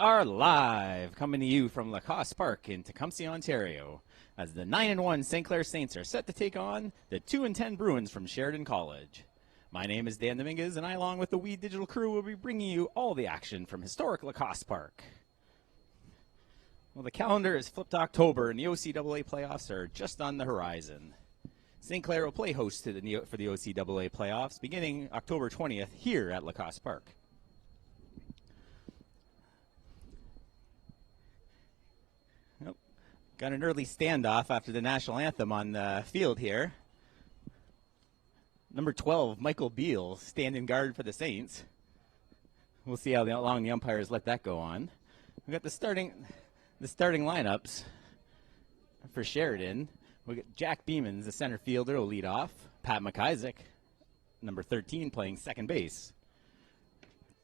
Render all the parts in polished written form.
are live, coming to you from Lacoste Park in Tecumseh, Ontario, as the 9-1 St. Clair Saints are set to take on the 2-10 Bruins from Sheridan College. My name is Dan Dominguez, and I, along with the Weed Digital crew, will be bringing you all the action from historic Lacoste Park. Well, the calendar is flipped to October, and the OCAA playoffs are just on the horizon. St. Clair will play host for the OCAA playoffs beginning October 20th here at Lacoste Park. Got an early standoff after the national anthem on the field here. Number 12, Michael Beal, standing guard for the Saints. We'll see how long the umpires let that go on. We got the starting lineups for Sheridan. We got Jack Beemans, the center fielder, will lead off. Pat McIsaac, number 13, playing second base.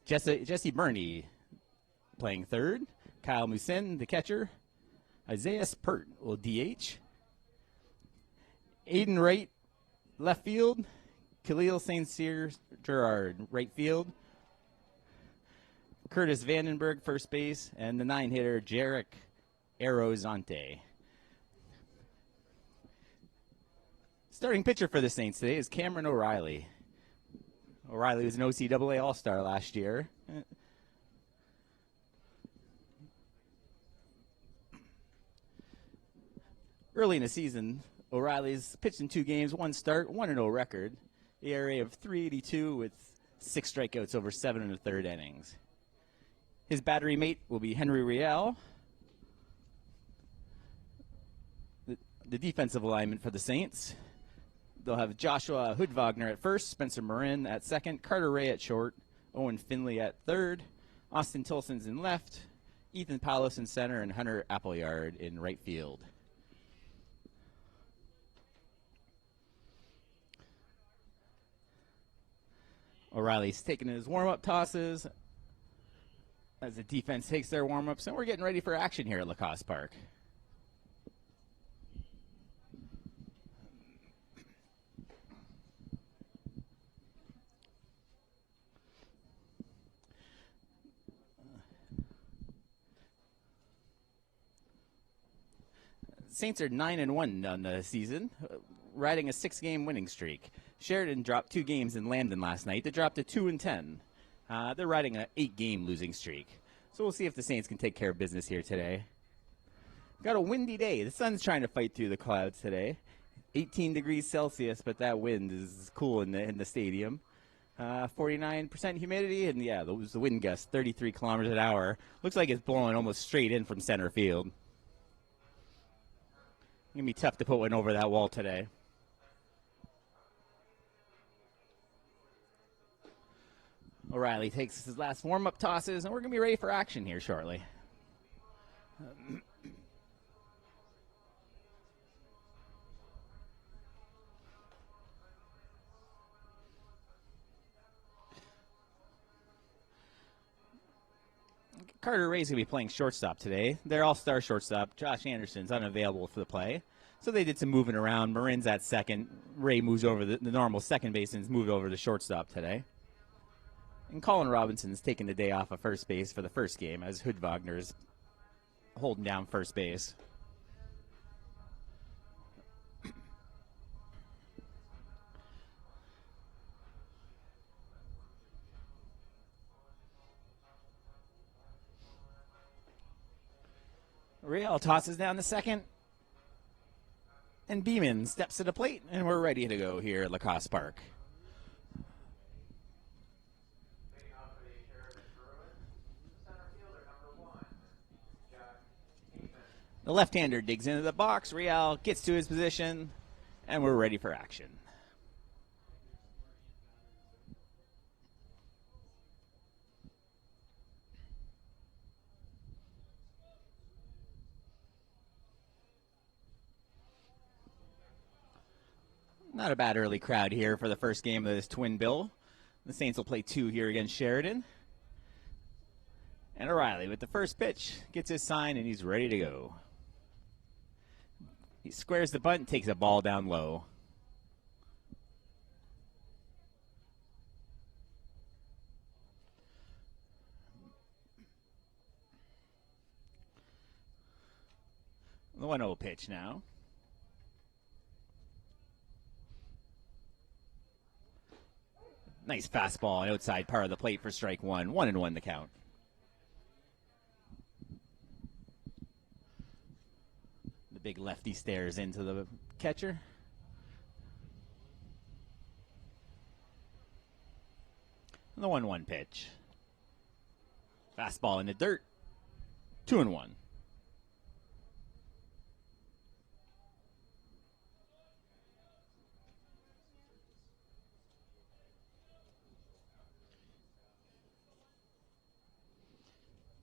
Jesse Burney playing third. Kyle Musin, the catcher. Isaiah Spurt will DH. Aiden Wright, left field. Khalil St. Cyr Gerard, right field. Curtis Vandenberg, first base. And the 9-hitter, Jarek Arrozante. Starting pitcher for the Saints today is Cameron O'Reilly. O'Reilly was an OCAA All-Star last year. Early in the season, O'Reilly's pitched in 2 games, 1 start, 1-0 record. ERA of .382 with 6 strikeouts over 7 1/3 innings. His battery mate will be Henry Riel. The defensive alignment for the Saints. They'll have Joshua Hoodwagner at first, Spencer Marin at second, Carter Ray at short, Owen Finley at third, Austin Tilson's in left, Ethan Palos in center, and Hunter Appleyard in right field. O'Reilly's taking his warm-up tosses as the defense takes their warm-ups, and we're getting ready for action here at Lacoste Park. Saints are 9-1 on the season, riding a 6-game winning streak. Sheridan dropped 2 games in Lambton last night. They dropped to 2-10. They're riding an 8-game losing streak. So we'll see if the Saints can take care of business here today. Got a windy day. The sun's trying to fight through the clouds today. 18 degrees Celsius, but that wind is cool in the stadium. 49% humidity, and yeah, the wind gust, 33 kilometers an hour. Looks like it's blowing almost straight in from center field. It's going to be tough to put one over that wall today. O'Reilly takes his last warm-up tosses, and we're going to be ready for action here shortly. Carter Ray's going to be playing shortstop today. Their all-star shortstop, Josh Anderson's unavailable for the play. So they did some moving around. Marin's at second. Ray moves over the normal second baseman's moved over to shortstop today. And Colin Robinson's taking the day off of first base for the first game as Hoodwagner's holding down first base. Real tosses down the second. And Beeman steps to the plate, and we're ready to go here at Lacoste Park. The left-hander digs into the box. Real gets to his position, and we're ready for action. Not a bad early crowd here for the first game of this twin bill. The Saints will play 2 here against Sheridan. And O'Reilly with the first pitch gets his sign, and he's ready to go. He squares the bunt and takes a ball down low. The 1-0 pitch now. Nice fastball outside part of the plate for strike one. 1-1 the count. The big lefty stares into the catcher. And the 1-1 pitch. Fastball in the dirt. 2-1.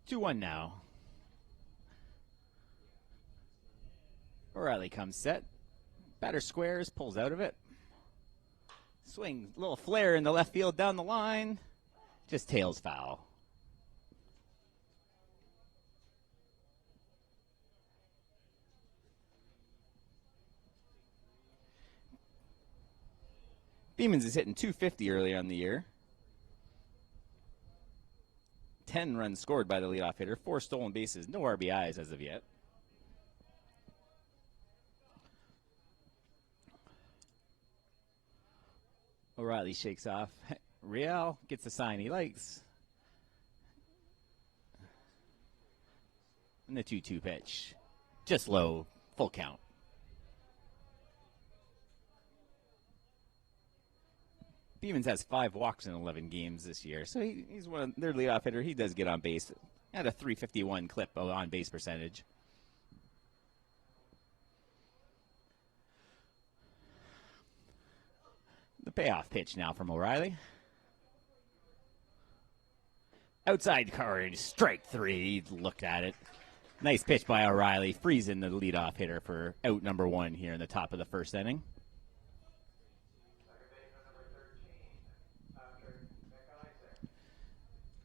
Two one now. O'Reilly comes set. Batter squares, pulls out of it. Swing, little flare in the left field down the line. Just tails foul. Beamans is hitting .250 earlier on the year. 10 runs scored by the leadoff hitter, 4 stolen bases, no RBIs as of yet. O'Reilly shakes off. Real gets the sign he likes. And the 2-2 pitch. Just low, full count. Beamans has 5 walks in 11 games this year, so he's one of their leadoff hitter. He does get on base. Had a .351 clip on base percentage. The payoff pitch now from O'Reilly. Outside card, strike 3. He looked at it. Nice pitch by O'Reilly, freezing the leadoff hitter for out number 1 here in the top of the first inning.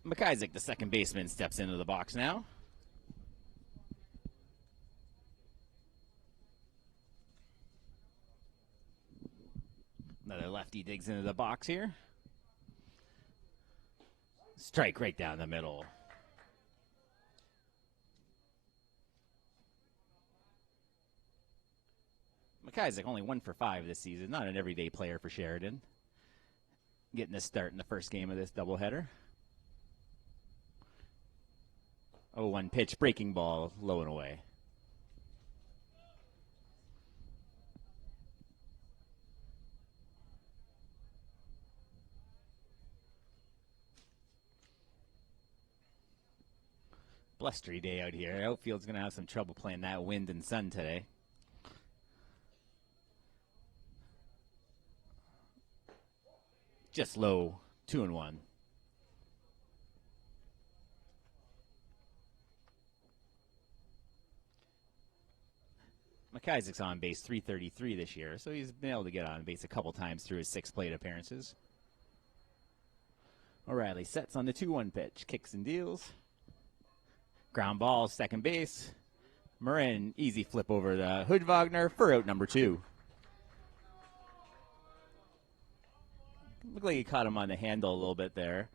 McIsaac, the second baseman, steps into the box now. Another lefty digs into the box here. Strike right down the middle. McIsaac only 1 for 5 this season. Not an everyday player for Sheridan. Getting a start in the first game of this doubleheader. 0-1 pitch, breaking ball, low and away. Blustery day out here. Outfield's going to have some trouble playing that wind and sun today. Just low, 2-1. McIsaac's on base .333 this year, so he's been able to get on base a couple times through his 6 plate appearances. O'Reilly sets on the 2-1 pitch, kicks and deals. Ground ball, second base. Marin, easy flip over the Hood-Wagner for out number 2. Looked like he caught him on the handle a little bit there.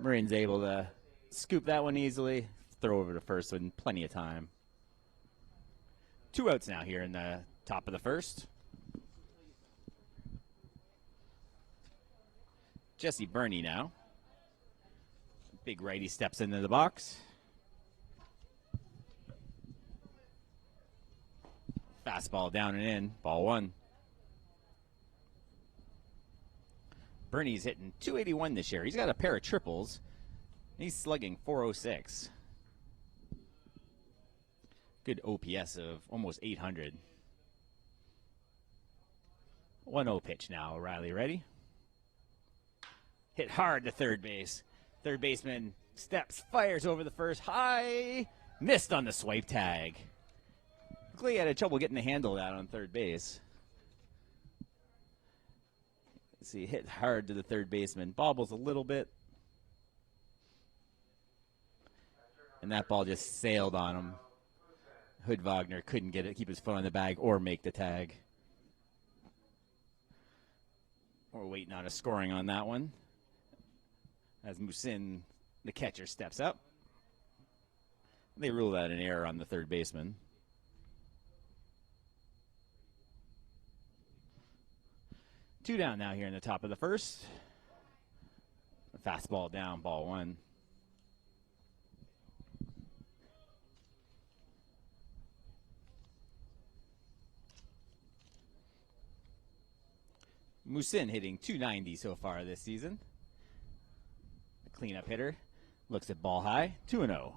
Marin's able to scoop that one easily, throw over to first with plenty of time. 2 outs now here in the top of the first. Jesse Burney now. Big righty steps into the box. Fastball down and in, ball 1. Burney's hitting .281 this year. He's got a pair of triples. He's slugging .406. Good OPS of almost 800. 1-0 pitch now. O'Reilly ready. Hit hard to third base. Third baseman steps, fires over the first. High. Missed on the swipe tag. Clay had trouble getting the handle out on third base. Let's see, hit hard to the third baseman. Bobbles a little bit. And that ball just sailed on him. Hood-Wagner couldn't get it, keep his foot on the bag, or make the tag. We're waiting on a scoring on that one. As Musin, the catcher, steps up. They rule that an error on the third baseman. Two down now here in the top of the first. Fastball down, ball one. Musin hitting .290 so far this season. The cleanup hitter looks at ball high, 2-0.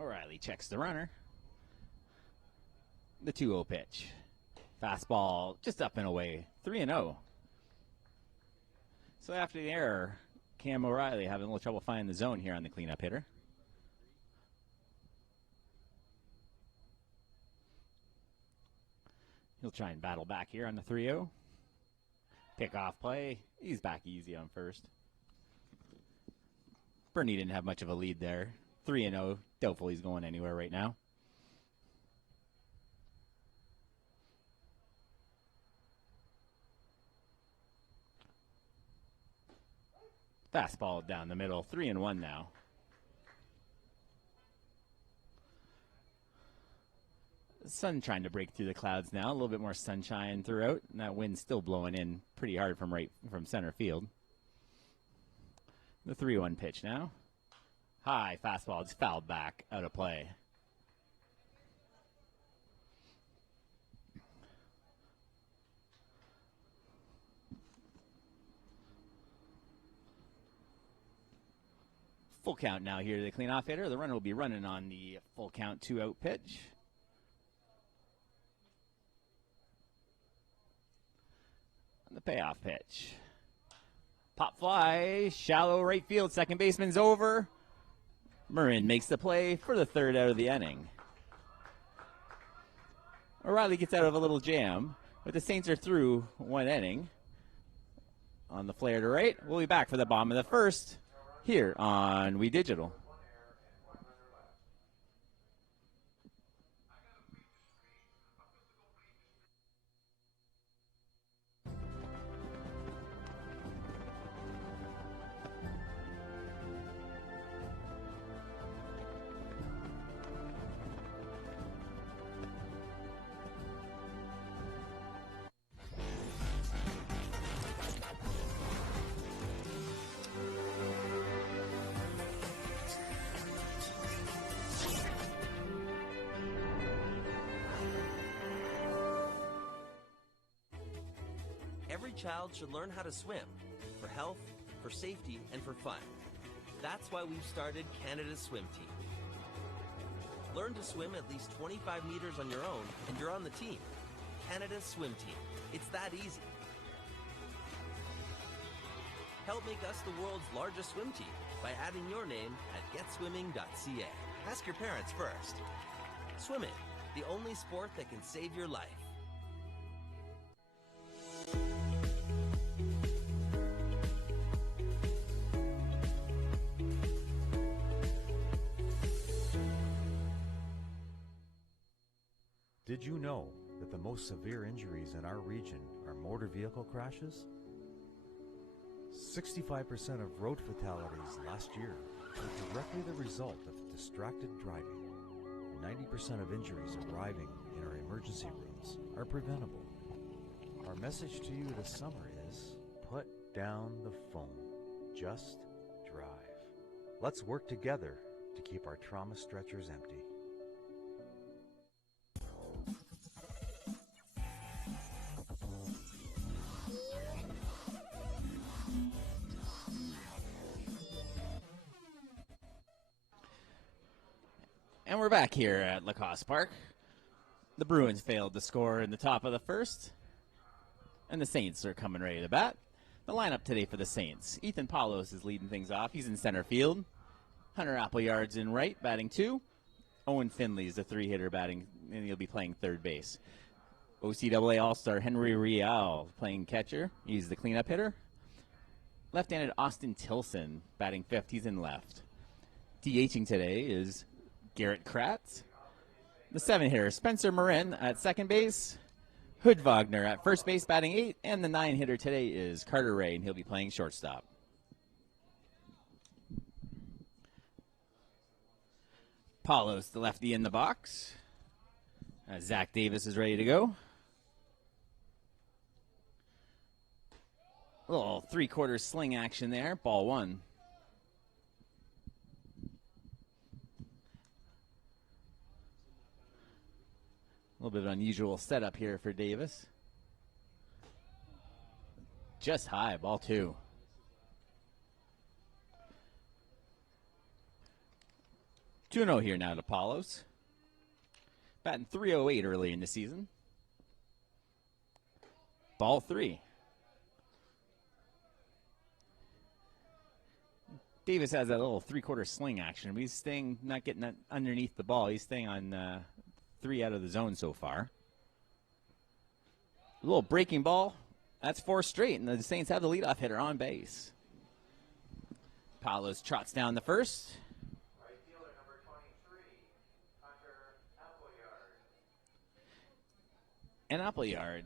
O'Reilly checks the runner. The 2-0 pitch. Fastball just up and away, 3-0. So after the error, Cam O'Reilly having a little trouble finding the zone here on the cleanup hitter. He'll try and battle back here on the 3-0. Pick off play. He's back easy on first. Bernie didn't have much of a lead there. 3-0. Doubtful he's going anywhere right now. Fastball down the middle. 3-1 now. The sun trying to break through the clouds now. A little bit more sunshine throughout. And that wind's still blowing in pretty hard from center field. The 3-1 pitch now. High fastball. It's fouled back. Out of play. Full count now here to the cleanoff hitter. The runner will be running on the full count 2-out pitch. And the payoff pitch. Pop fly, shallow right field. Second baseman's over. Marin makes the play for the third out of the inning. O'Reilly gets out of a little jam, but the Saints are through one inning. On the flare to right, we'll be back for the bottom of the first here on We Digital. Every child should learn how to swim, for health, for safety, and for fun. That's why we've started Canada's Swim Team. Learn to swim at least 25 meters on your own, and you're on the team. Canada's Swim Team. It's that easy. Help make us the world's largest swim team by adding your name at getswimming.ca. Ask your parents first. Swimming, the only sport that can save your life. Did you know that the most severe injuries in our region are motor vehicle crashes? 65% of road fatalities last year were directly the result of distracted driving. 90% of injuries arriving in our emergency rooms are preventable. Our message to you this summer is, put down the phone. Just drive. Let's work together to keep our trauma stretchers empty. And we're back here at Lacoste Park. The Bruins failed to score in the top of the first, and the Saints are coming ready to bat. The lineup today for the Saints. Ethan Paulos is leading things off. He's in center field. Hunter Appleyard's in right, batting 2. Owen Finley is the 3-hitter batting, and he'll be playing third base. OCAA All-Star Henry Rial playing catcher. He's the cleanup hitter. Left-handed Austin Tilson batting 5th. He's in left. DHing today is Garrett Kratz. The 7-hitter, Spencer Marin at second base. Hood Wagner at first base batting 8. And the 9-hitter today is Carter Ray, and he'll be playing shortstop. Paulos, the lefty, in the box. Zach Davis is ready to go. A little three-quarter sling action there. Ball one. A little bit of an unusual setup here for Davis. Just high. Ball two. 2-0 here now to Paulos. Batting .308 early in the season. Ball three. Davis has that little three-quarter sling action. He's staying, not getting that underneath the ball. He's staying on 3 out of the zone so far. A little breaking ball. That's 4 straight, and the Saints have the leadoff hitter on base. Paulos trots down the first. And Appleyard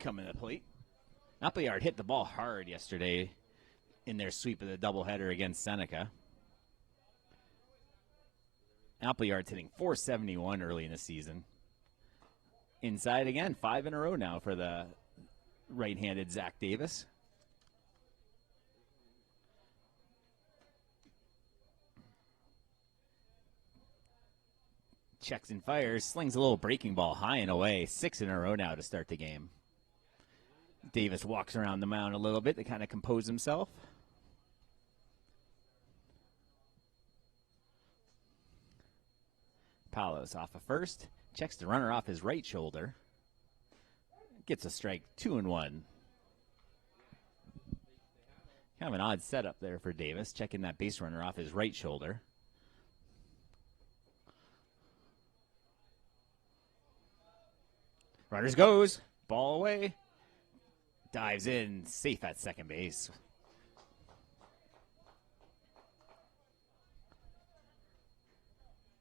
coming to the plate. Appleyard hit the ball hard yesterday in their sweep of the doubleheader against Seneca. Appleyard's hitting .471 early in the season. Inside again, 5 in a row now for the right-handed Zach Davis. Checks and fires, slings a little breaking ball high and away. 6 in a row now to start the game. Davis walks around the mound a little bit to kind of compose himself. Paulos off of first, checks the runner off his right shoulder. Gets a strike, 2-1. Kind of an odd setup there for Davis, checking that base runner off his right shoulder. Runners goes, ball away, dives in, safe at second base.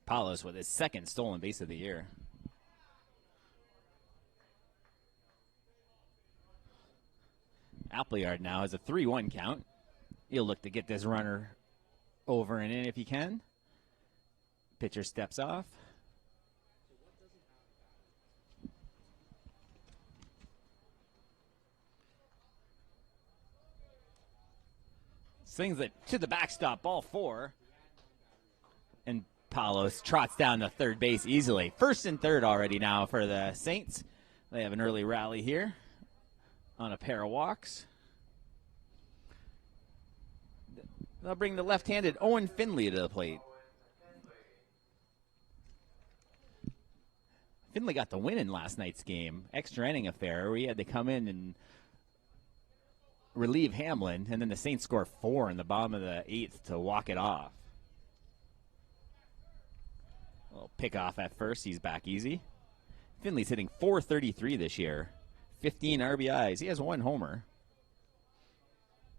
Paulos with his second stolen base of the year. Appleyard now has a 3-1 count. He'll look to get this runner over and in if he can. Pitcher steps off. Swings it to the backstop, ball 4. And Paulos trots down to third base easily. First and third already now for the Saints. They have an early rally here on a pair of walks. They'll bring the left-handed Owen Finley to the plate. Finley got the win in last night's game. Extra inning affair where he had to come in and relieve Hamlin, and then the Saints score 4 in the bottom of the 8th to walk it off. A little pick off at first. He's back easy. Finley's hitting .433 this year. 15 RBIs. He has 1 homer.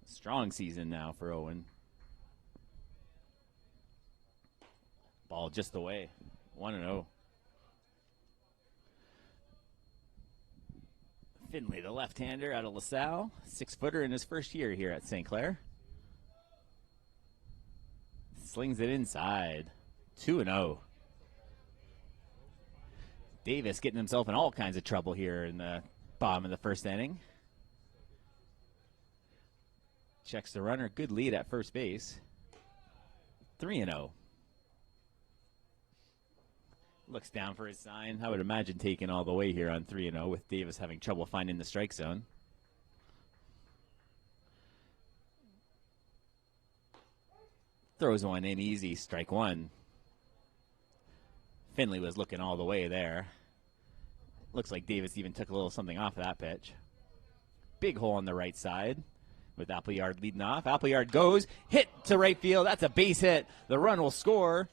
Strong season now for Owen. Ball just away. 1-0. Finley, the left-hander out of LaSalle. 6-footer in his first year here at St. Clair. Slings it inside. 2-0. Davis getting himself in all kinds of trouble here in the bottom of the first inning. Checks the runner. Good lead at first base. 3-0. Looks down for his sign. I would imagine taking all the way here on 3-0 with Davis having trouble finding the strike zone. Throws one in easy, strike 1. Finley was looking all the way there. Looks like Davis even took a little something off of that pitch. Big hole on the right side with Appleyard leading off. Appleyard goes, hit to right field. That's a base hit. The run will score.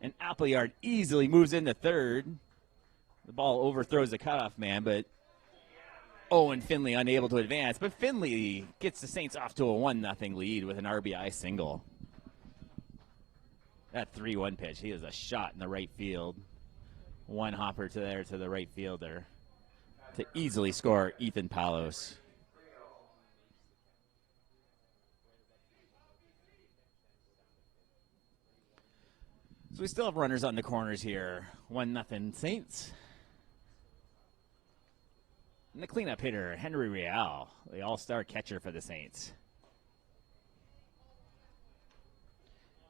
And Appleyard easily moves into third. The ball overthrows the cutoff man, but Owen Finley unable to advance. But Finley gets the Saints off to a 1-0 lead with an RBI single. That 3-1 pitch, he has a shot in the right field. One hopper to there to the right fielder to easily score Ethan Paulos. So we still have runners on the corners here. 1-0 Saints. And the cleanup hitter, Henry Real, the all-star catcher for the Saints.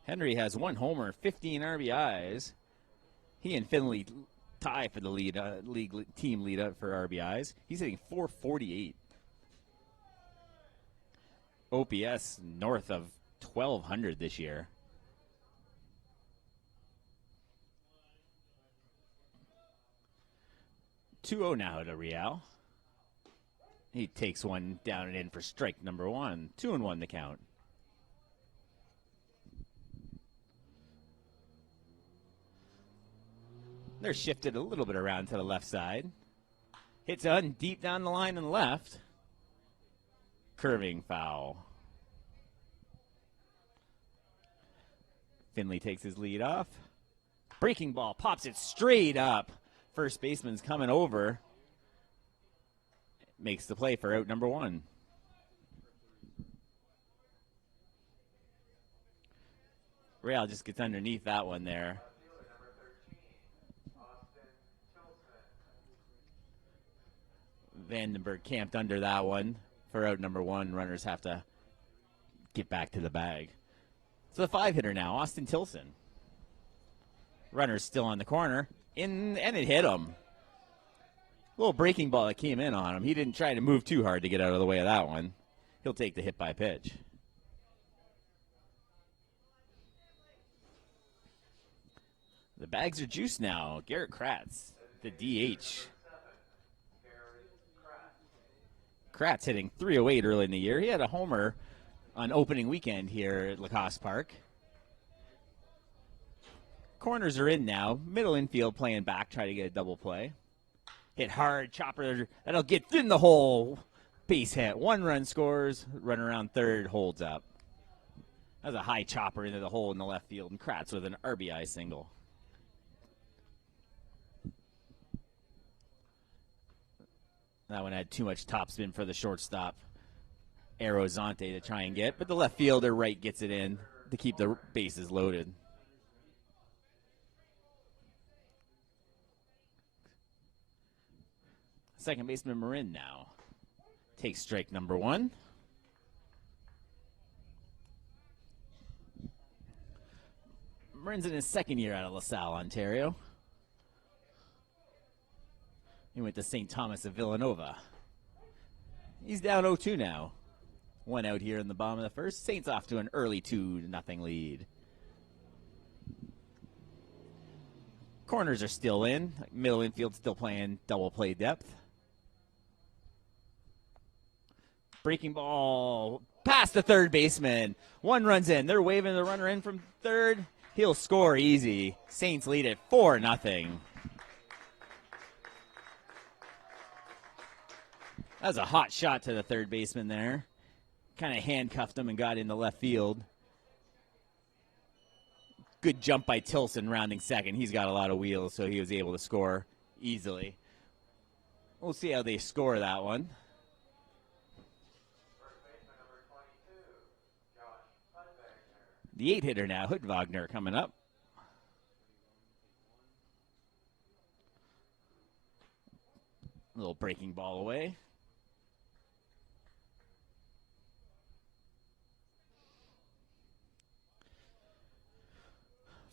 Henry has 1 homer, 15 RBIs. He and Finley tie for the team lead up for RBIs. He's hitting .448. OPS north of 1,200 this year. (2-0) now to Real. He takes one down and in for strike number 1. 2-1 the count. They're shifted a little bit around to the left side. Hits on deep down the line on the left. Curving foul. Finley takes his lead off. Breaking ball, pops it straight up. First baseman's coming over. Makes the play for out number 1. Real just gets underneath that one there. Vandenberg camped under that one for out number 1. Runners have to get back to the bag. So the 5-hitter now, Austin Tilson. Runner's still on the corner, and it hit him. Little breaking ball that came in on him. He didn't try to move too hard to get out of the way of that one. He'll take the hit by pitch. The bags are juiced now. Garrett Kratz, the DH. Kratz hitting .308 early in the year. He had a homer on opening weekend here at Lacoste Park. Corners are in now. Middle infield playing back, try to get a double play. Hit hard, chopper, that'll get in the hole. Base hit. 1 run scores, run around third, holds up. That was a high chopper into the hole in the left field, and Kratz with an RBI single. That one had too much topspin for the shortstop, Arrozante, to try and get, but the left fielder right gets it in to keep the bases loaded. Second baseman Marin now takes strike number 1. Marin's in his second year out of LaSalle, Ontario. He went to St. Thomas of Villanova. He's down 0-2 now. 1 out here in the bottom of the first. Saints off to an early 2-0 lead. Corners are still in. Middle infield still playing double play depth. Breaking ball past the third baseman. 1 runs in. They're waving the runner in from third. He'll score easy. Saints lead it 4-0. That was a hot shot to the third baseman there. Kind of handcuffed him and got into left field. Good jump by Tilson rounding second. He's got a lot of wheels, so he was able to score easily. We'll see how they score that one. The 8-hitter now, Hood-Wagner, coming up. A little breaking ball away.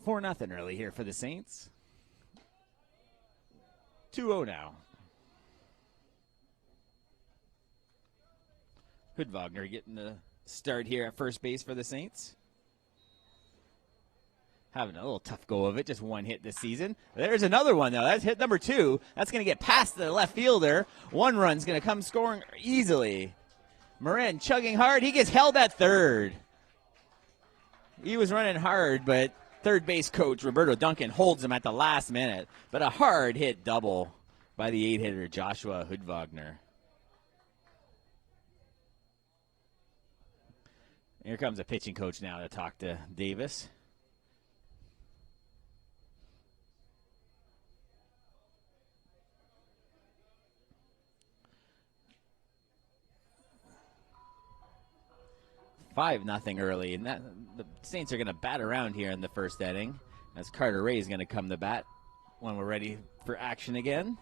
Four nothing early here for the Saints. 2-0 now. Hood-Wagner getting the start here at first base for the Saints. Having a little tough go of it, just 1 hit this season. There's another one, though. That's hit number 2. That's going to get past the left fielder. 1 run's going to come scoring easily. Marin chugging hard. He gets held at third. He was running hard, but third base coach Roberto Duncan holds him at the last minute. But a hard hit double by the 8-hitter Joshua Hood-Wagner. Here comes a pitching coach now to talk to Davis. $5-0 early, and the Saints are going to bat around here in the first inning. As Carter Ray is going to come to bat when we're ready for action again.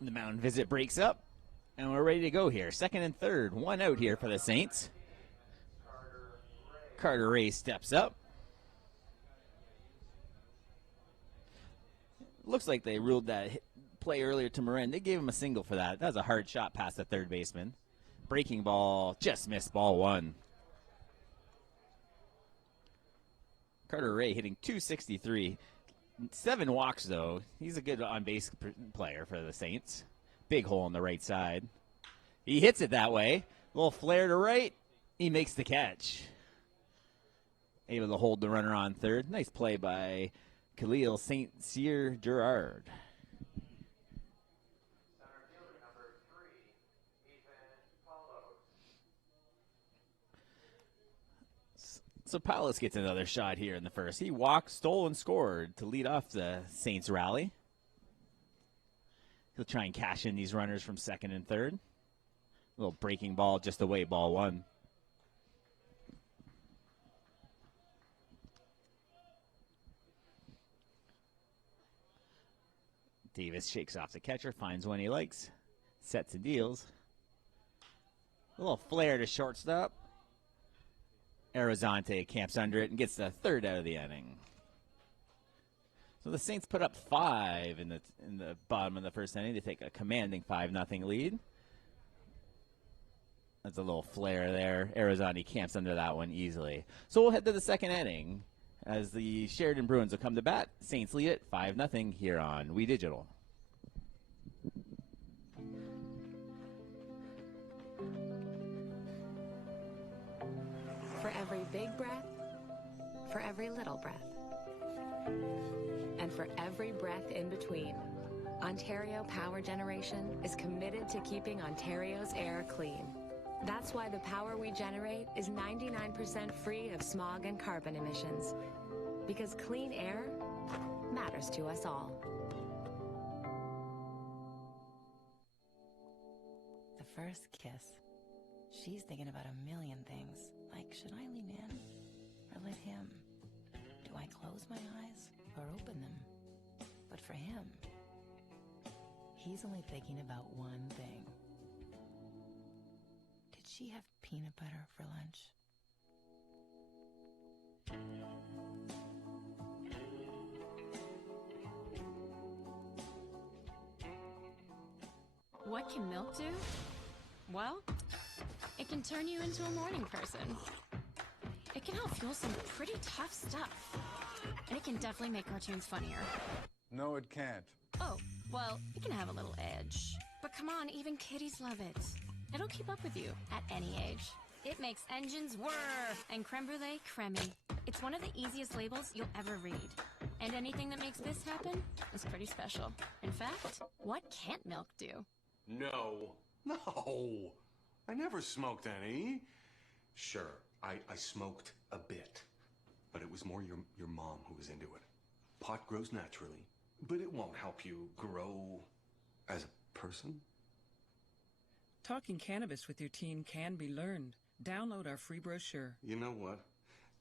The mound visit breaks up, and we're ready to go here. Second and third, one out here for the Saints. Carter Ray steps up. Looks like they ruled that play earlier to Morin. They gave him a single for that. That was a hard shot past the third baseman. Breaking ball, just missed ball one. Carter Ray hitting .263. 7 walks, though. He's a good on-base player for the Saints. Big hole on the right side. He hits it that way. Little flare to right. He makes the catch. Able to hold the runner on third. Nice play by Khalil St. Cyr Gerard. So Paulus gets another shot here in the first. He walked, stole, and scored to lead off the Saints rally. He'll try and cash in these runners from second and third. A little breaking ball just away, ball one. Davis shakes off the catcher, finds one he likes, sets and deals. A little flare to shortstop. Arizante camps under it and gets the third out of the inning. So the Saints put up 5 in the bottom of the first inning to take a commanding 5-0 lead. That's a little flare there. Arizante camps under that one easily. So we'll head to the second inning as the Sheridan Bruins will come to bat. Saints lead it 5-0 here on We Digital. For every big breath, for every little breath, and for every breath in between, Ontario Power Generation is committed to keeping Ontario's air clean. That's why the power we generate is 99% free of smog and carbon emissions. Because clean air matters to us all. The first kiss. She's thinking about a million things, like should I lean in or let him? Do I close my eyes or open them? But for him, he's only thinking about one thing. Did she have peanut butter for lunch? What can milk do? Well, it can turn you into a morning person. It can help fuel some pretty tough stuff. And it can definitely make cartoons funnier. No, it can't. Oh, well, it can have a little edge. But come on, even kiddies love it. It'll keep up with you at any age. It makes engines whir and creme brulee cremmy. It's one of the easiest labels you'll ever read. And anything that makes this happen is pretty special. In fact, what can't milk do? No. I never smoked any. Sure, I smoked a bit. But it was more your mom who was into it. Pot grows naturally, but it won't help you grow as a person. Talking cannabis with your teen can be learned. Download our free brochure. You know what?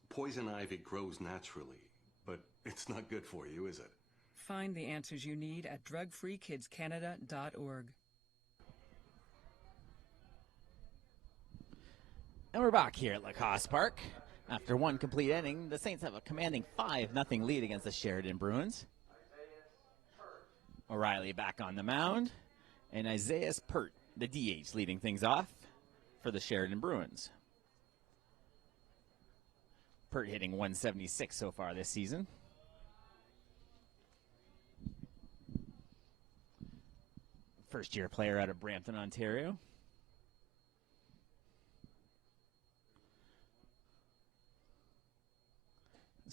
Poison ivy grows naturally, but it's not good for you, is it? Find the answers you need at drugfreekidscanada.org. And we're back here at Lacoste Park. After one complete inning, the Saints have a commanding 5-0 lead against the Sheridan Bruins. O'Reilly back on the mound, and Isaiah Pert, the DH, leading things off for the Sheridan Bruins. Pert hitting 176 so far this season. First-year player out of Brampton, Ontario.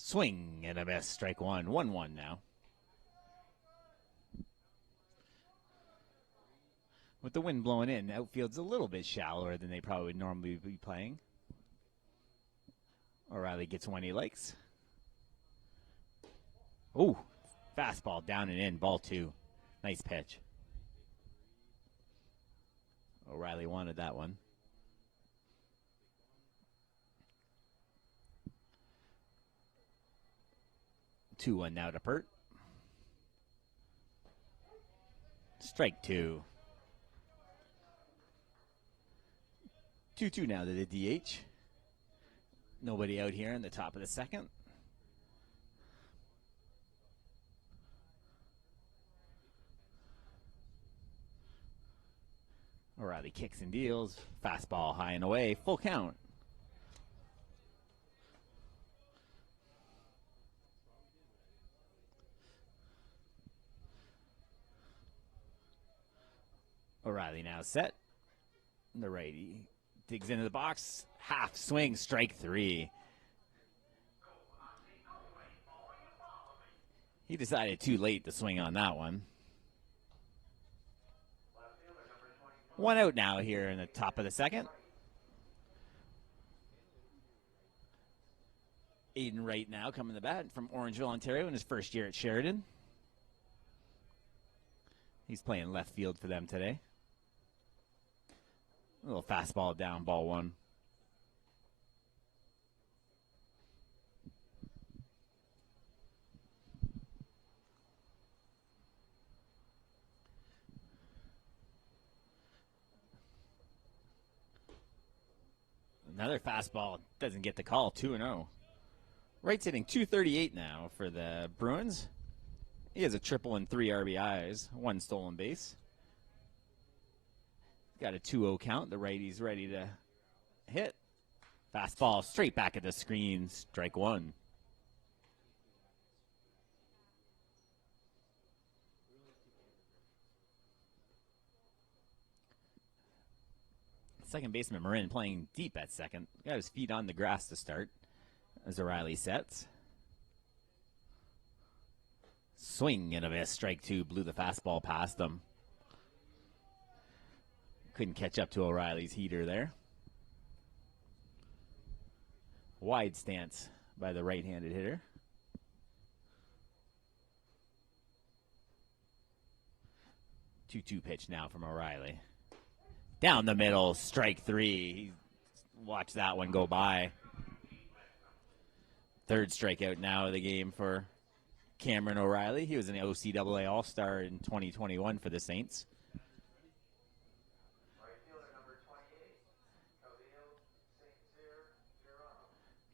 Swing and a miss. Strike one. 1-1 now. With the wind blowing in, the outfield's a little bit shallower than they probably would normally be playing. O'Reilly gets one he likes. Ooh, fastball down and in, ball 2. Nice pitch. O'Reilly wanted that one. Two one now to Pert. Strike 2. 2-2 now to the DH. Nobody out here in the top of the second. O'Reilly kicks and deals. Fastball high and away. Full count. O'Reilly now set. The righty digs into the box. Half swing. Strike 3. He decided too late to swing on that one. One out now here in the top of the second. Aiden Wright now coming to bat from Orangeville, Ontario in his first year at Sheridan. He's playing left field for them today. A little fastball down, ball 1. Another fastball doesn't get the call, 2-0. Wright's hitting .238 now for the Bruins. He has a triple and 3 RBIs, 1 stolen base. Got a 2-0 count. The righty's ready to hit. Fastball straight back at the screen, strike 1. Second baseman Marin playing deep at second. Got his feet on the grass to start as O'Reilly sets. Swing and a miss. Strike 2. Blew the fastball past him. Couldn't catch up to O'Reilly's heater there. Wide stance by the right-handed hitter. Two-two pitch now from O'Reilly. Down the middle, strike 3. Watch that one go by. Third strikeout now of the game for Cameron O'Reilly. He was an OCAA All-Star in 2021 for the Saints.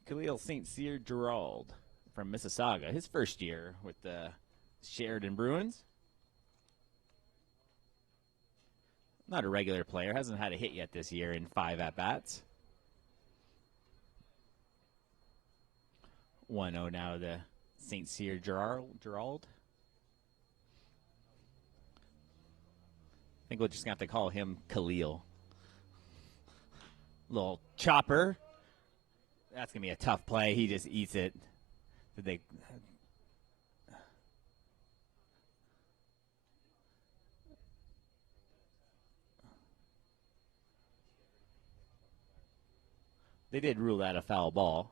Khalil St. Cyr Gerald from Mississauga. His first year with the Sheridan Bruins. Not a regular player. Hasn't had a hit yet this year in 5 at-bats. 1-0 now to St. Cyr Gerald. I think we're just going to have to call him Khalil. Little chopper. That's going to be a tough play. He just eats it. Did they... They did rule that a foul ball.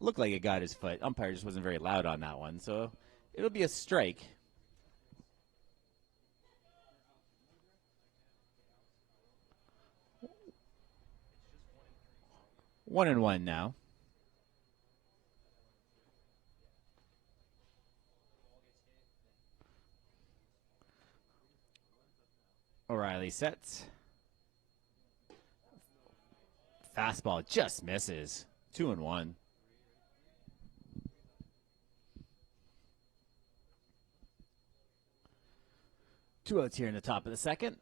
Looked like it got his foot. Umpire just wasn't very loud on that one, so it'll be a strike. 1-1 now. O'Reilly sets. Fastball just misses. 2-1. Two outs here in the top of the second.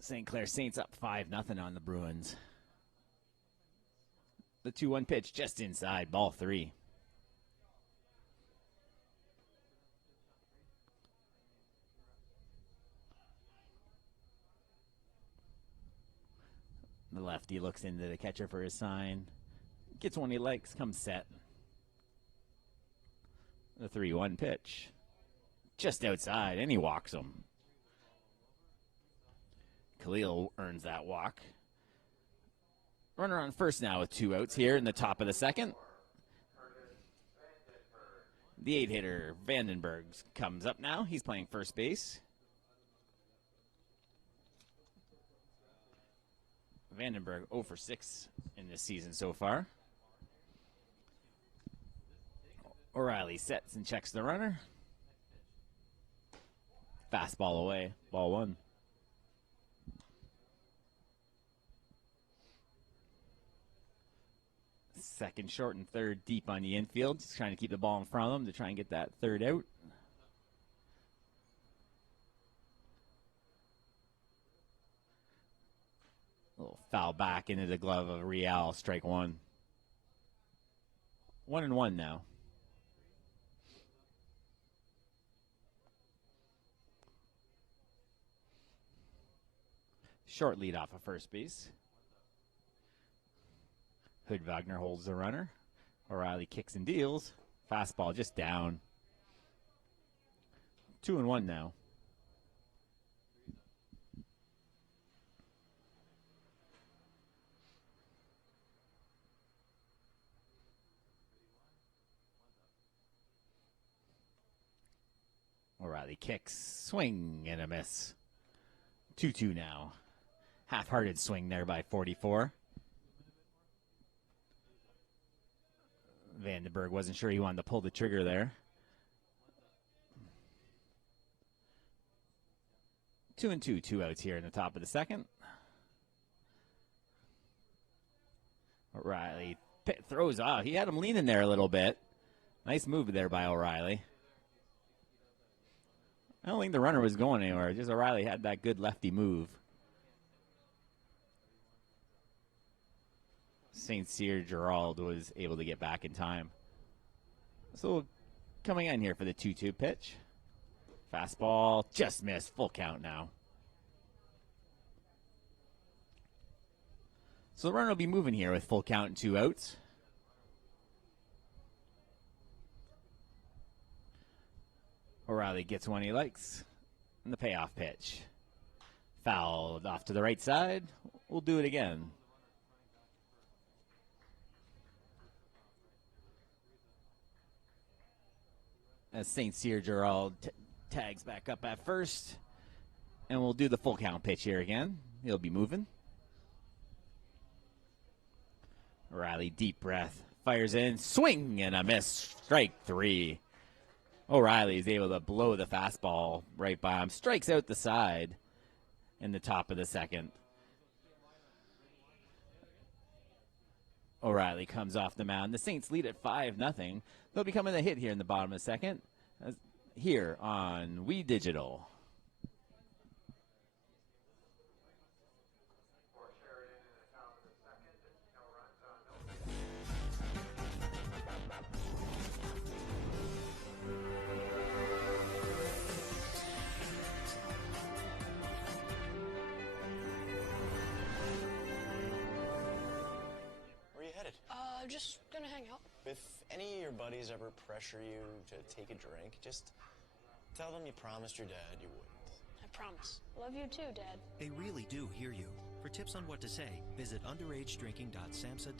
St. Clair Saints up 5-0 on the Bruins. The 2-1 pitch just inside, ball 3. The lefty looks into the catcher for his sign. Gets one he likes, comes set. The 3-1 pitch. Just outside, and he walks him. Khalil earns that walk. Runner on first now with 2 outs here in the top of the second. The 8-hitter, Vandenberg, comes up now. He's playing first base. Vandenberg 0 for 6 in this season so far. O'Reilly sets and checks the runner. Fastball away, ball 1. Second short and third deep on the infield. Just trying to keep the ball in front of them to try and get that third out. A little foul back into the glove of Real, strike 1. 1-1 now. Short lead off of first base. Hood Wagner holds the runner. O'Reilly kicks and deals. Fastball just down. 2-1 now. O'Reilly kicks, swing, and a miss. 2-2 now. Half-hearted swing there by 44. Vandenberg wasn't sure he wanted to pull the trigger there. 2-2, 2 outs here in the top of the second. O'Reilly throws off. He had him leaning there a little bit. Nice move there by O'Reilly. I don't think the runner was going anywhere. Just O'Reilly had that good lefty move. St. Cyr Gerald was able to get back in time. So coming in here for the 2-2 pitch. Fastball just missed. Full count now. So the runner will be moving here with full count and 2 outs. O'Reilly gets one he likes. And the payoff pitch. Fouled off to the right side. We'll do it again. As St. Cyr Gerald tags back up at first. And we'll do the full count pitch here again. He'll be moving. O'Reilly, deep breath. Fires in. Swing and a miss. Strike 3. O'Reilly is able to blow the fastball right by him. Strikes out the side in the top of the second. O'Reilly comes off the mound. The Saints lead at 5-0. They'll be coming to hit here in the bottom of the second. Here on We Digital. Just gonna hang out. If any of your buddies ever pressure you to take a drink, just tell them you promised your dad you wouldn't. I promise. Love you too, Dad. They really do hear you. For tips on what to say, visit underagedrinking.samhsa.gov.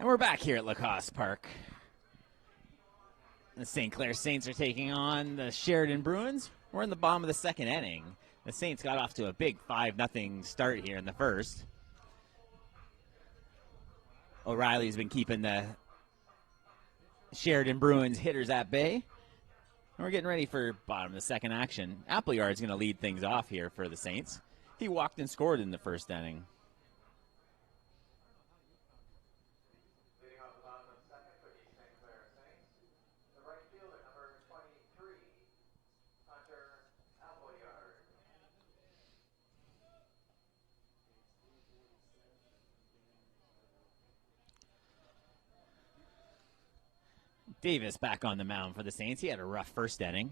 And we're back here at Lacoste Park. The St. Clair Saints are taking on the Sheridan Bruins. We're in the bottom of the second inning. The Saints got off to a big 5-0 start here in the first. O'Reilly's been keeping the Sheridan Bruins hitters at bay. And we're getting ready for bottom of the second action. Appleyard's going to lead things off here for the Saints. He walked and scored in the first inning. Davis back on the mound for the Saints. He had a rough first inning.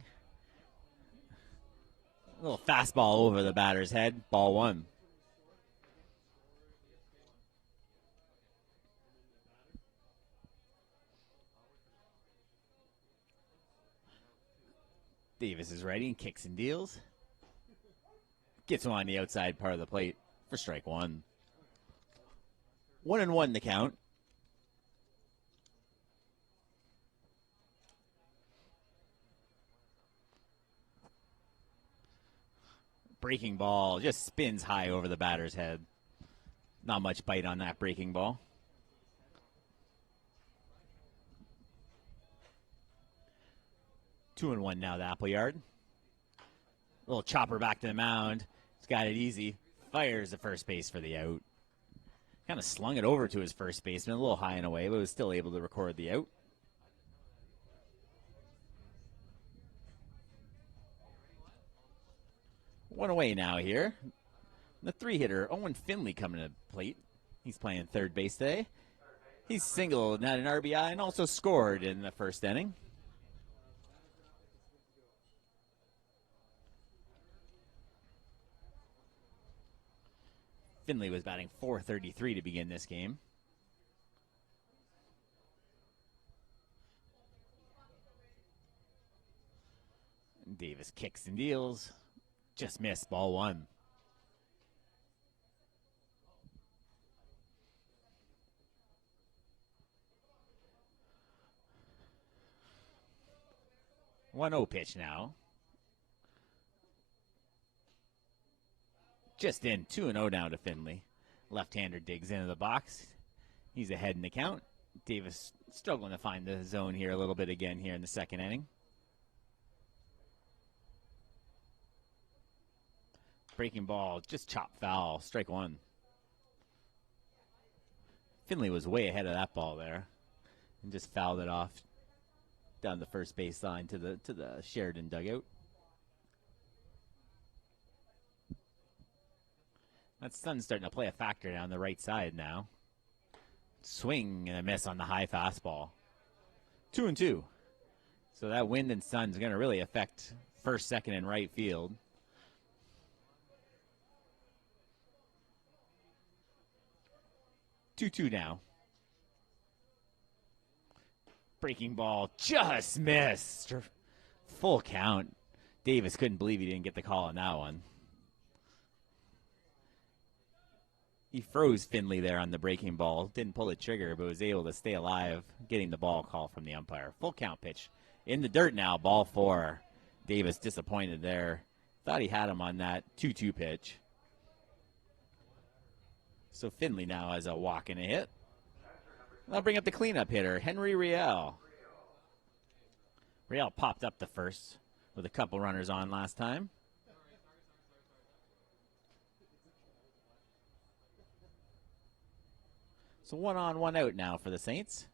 A little fastball over the batter's head. Ball one. Davis is ready and kicks and deals. Gets him on the outside part of the plate for strike one. 1-1 the count. Breaking ball just spins high over the batter's head. Not much bite on that breaking ball. Two and one now, the Appleyard. Little chopper back to the mound. He's got it easy. Fires the first base for the out. Kind of slung it over to his first baseman, a little high and away, but was still able to record the out. One away now here. The three-hitter, Owen Finley, coming to the plate. He's playing third base today. He's singled, not an RBI, and also scored in the first inning. Finley was batting .433 to begin this game. Davis kicks and deals. Just missed, ball one. One 0 pitch now. Just in, 2-0 now to Finley. Left-hander digs into the box. He's ahead in the count. Davis struggling to find the zone here a little bit again here in the second inning. Breaking ball, just chopped foul, strike one. Finley was way ahead of that ball there and just fouled it off down the first baseline to the Sheridan dugout. That sun's starting to play a factor down the right side now. Swing and a miss on the high fastball. 2-2. So that wind and sun's going to really affect first, second, and right field. Two now. Breaking ball just missed. Full count. Davis couldn't believe he didn't get the call on that one. He froze Finley there on the breaking ball. Didn't pull the trigger, but was able to stay alive, getting the ball call from the umpire. Full count pitch. In the dirt now, ball four. Davis disappointed there. Thought he had him on that 2-2 pitch. So Finley now has a walk and a hit. I'll bring up the cleanup hitter, Henry Riel. Riel popped up the first with a couple runners on last time. So 1 on, 1 out now for the Saints.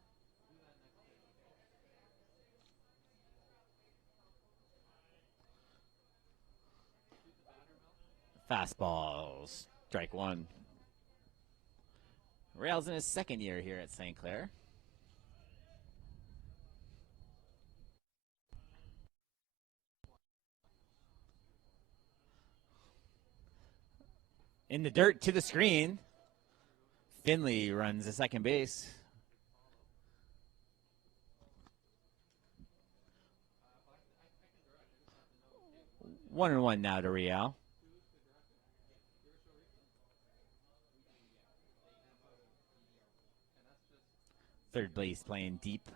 Fastballs, strike one. Riel's in his second year here at St. Clair. In the dirt to the screen. Finley runs the second base. One and one now to Riel. Third base playing deep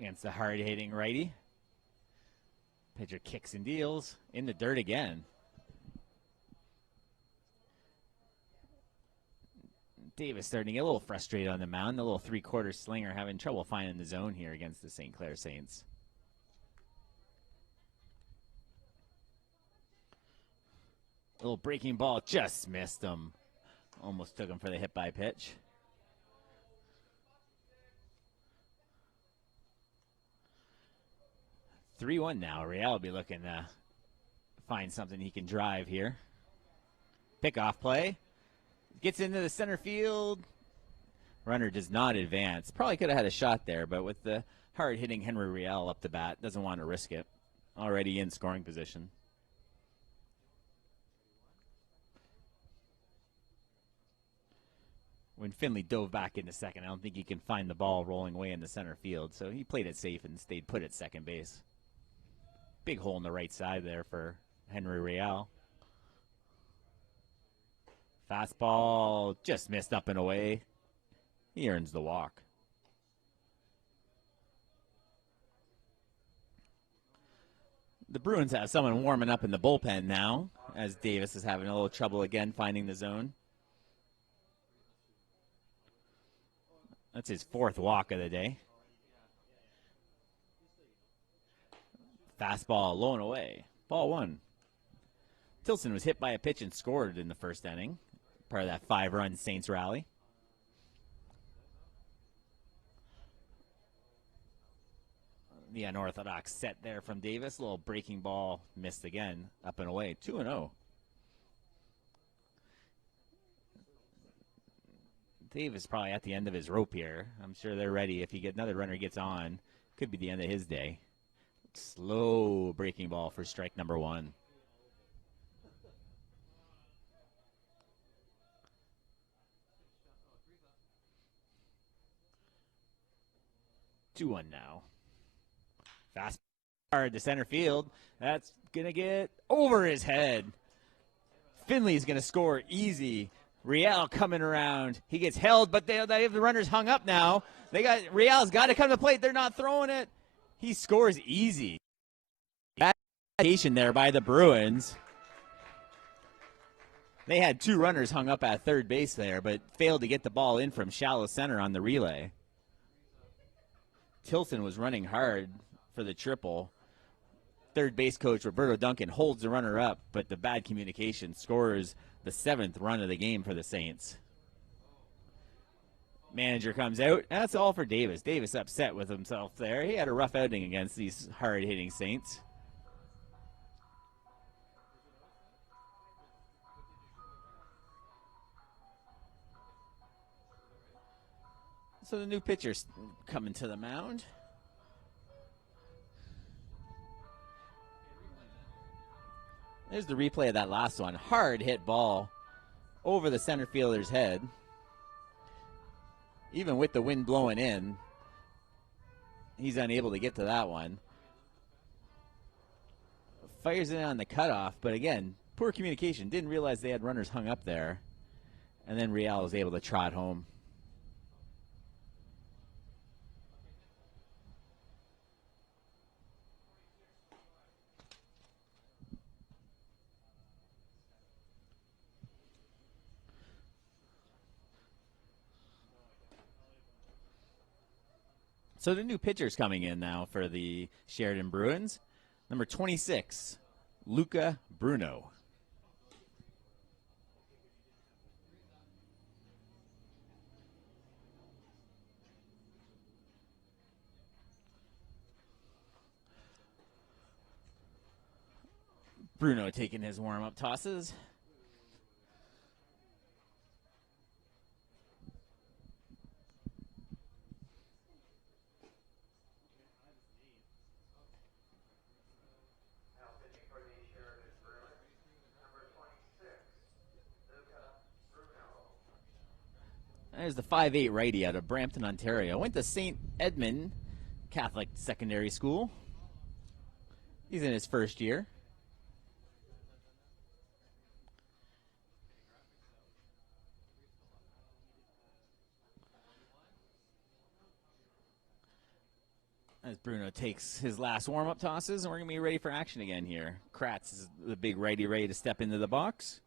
against the hard-hitting righty. Pitcher kicks and deals in the dirt again. Davis starting to get a little frustrated on the mound. The little three-quarter slinger having trouble finding the zone here against the St. Clair Saints. A little breaking ball just missed him. Almost took him for the hit by pitch. (3-1) now. Real will be looking to find something he can drive here. Pickoff play. Gets into the center field. Runner does not advance. Probably could have had a shot there, but with the hard-hitting Henry Real up the bat, doesn't want to risk it. Already in scoring position. When Finley dove back into second, I don't think he can find the ball rolling away in the center field, so he played it safe and stayed put at second base. Big hole in the right side there for Henry Real. Fastball just missed up and away. He earns the walk. The Bruins have someone warming up in the bullpen now, as Davis is having a little trouble again finding the zone. That's his fourth walk of the day. Fastball low and away. Ball one. Tilson was hit by a pitch and scored in the first inning. Part of that 5-run Saints rally. The unorthodox set there from Davis. A little breaking ball missed again. Up and away. 2-0. Davis probably at the end of his rope here. I'm sure they're ready. If another runner gets on, could be the end of his day. Slow breaking ball for strike number one. (2-1) now. Fast hard to center field. That's going to get over his head. Finley's going to score easy. Real coming around. He gets held, but they have the runners hung up now. Real's got to come to the plate. They're not throwing it. He scores easy. Bad patient there by the Bruins. They had two runners hung up at third base there, but failed to get the ball in from shallow center on the relay. Tilson was running hard for the triple. Third base coach Roberto Duncan holds the runner up, but the bad communication scores the 7th run of the game for the Saints. Manager comes out. That's all for Davis. Davis upset with himself there. He had a rough outing against these hard-hitting Saints. So the new pitcher's coming to the mound. There's the replay of that last one. Hard hit ball over the center fielder's head. Even with the wind blowing in, he's unable to get to that one. Fires it on the cutoff, but again, poor communication. Didn't realize they had runners hung up there. And then Real was able to trot home. So the new pitcher's coming in now for the Sheridan Bruins. Number 26, Luca Bruno. Bruno taking his warm-up tosses. There's the 5'8" righty out of Brampton, Ontario. Went to St. Edmund Catholic Secondary School. He's in his first year. As Bruno takes his last warm-up tosses, and we're going to be ready for action again here. Kratz is the big righty ready to step into the box.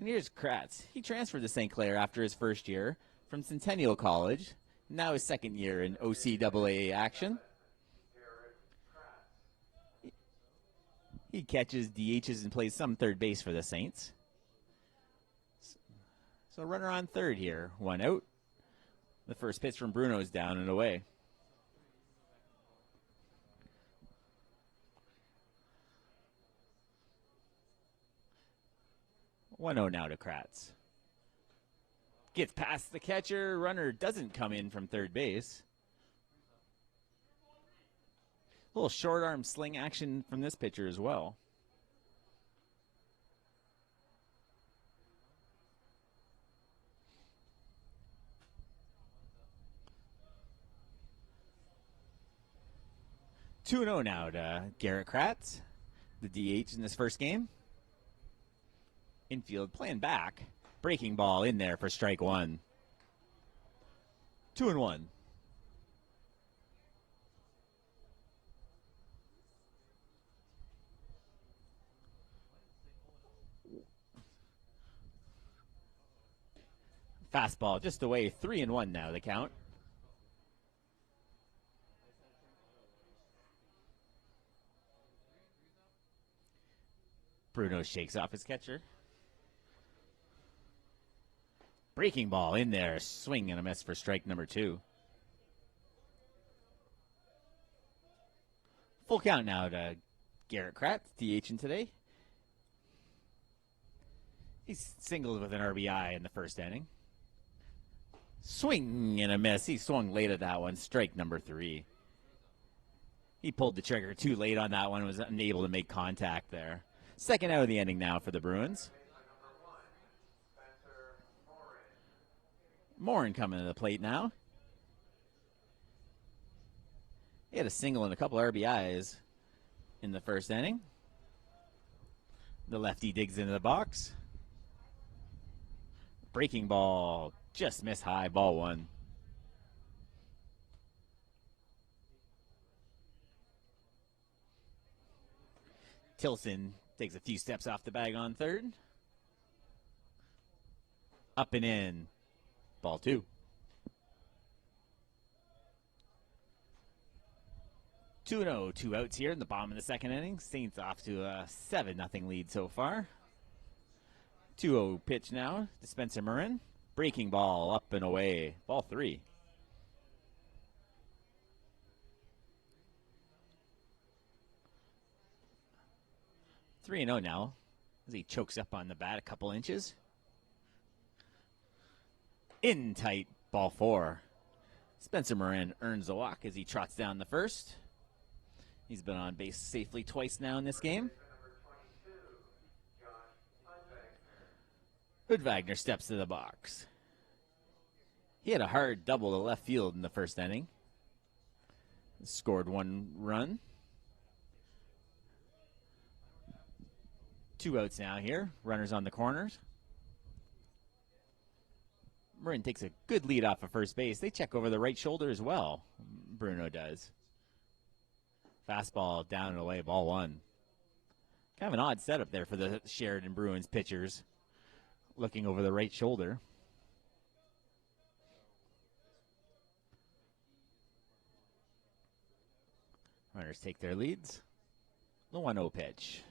And here's Kratz. He transferred to St. Clair after his first year from Centennial College. Now his second year in OCAA action. He catches, DHs, and plays some third base for the Saints. So runner on third here. One out. The first pitch from Bruno is down and away. One out now to Kratz. Gets past the catcher. Runner doesn't come in from third base. A little short arm sling action from this pitcher as well. Two 2-0 now to Garrett Kratz, the DH in this first game. Infield playing back. Breaking ball in there for strike one. 2-1. Fastball just away. 3-1 now the count. Bruno shakes off his catcher. Breaking ball in there. Swing and a miss for strike number 2. Full count now to Garrett Kratz, DH in today. He's singled with an RBI in the first inning. Swing and a miss. He swung late at that one. Strike number 3. He pulled the trigger too late on that one. Was unable to make contact there. Second out of the inning now for the Bruins. Morin coming to the plate now. He had a single and a couple RBIs in the first inning. The lefty digs into the box. Breaking ball, just missed high, ball 1. Tilson takes a few steps off the bag on third. Up and in. Ball 2. 2-0, 2 outs here in the bottom of the second inning. Saints off to a 7-0 lead so far. 2-0 pitch now to Spencer Marin. Breaking ball up and away. Ball 3. Three and 0 now as he chokes up on the bat a couple inches. In tight, ball 4. Spencer Marin earns a walk as he trots down the first. He's been on base safely twice now in this game. Hood-Wagner steps to the box. He had a hard double to left field in the first inning. Scored 1 run. 2 outs now here. Runners on the corners. Marin takes a good lead off of first base. They check over the right shoulder as well. Bruno does. Fastball down and away, ball 1. Kind of an odd setup there for the Sheridan Bruins pitchers. Looking over the right shoulder. Runners take their leads. The 1-0 pitch.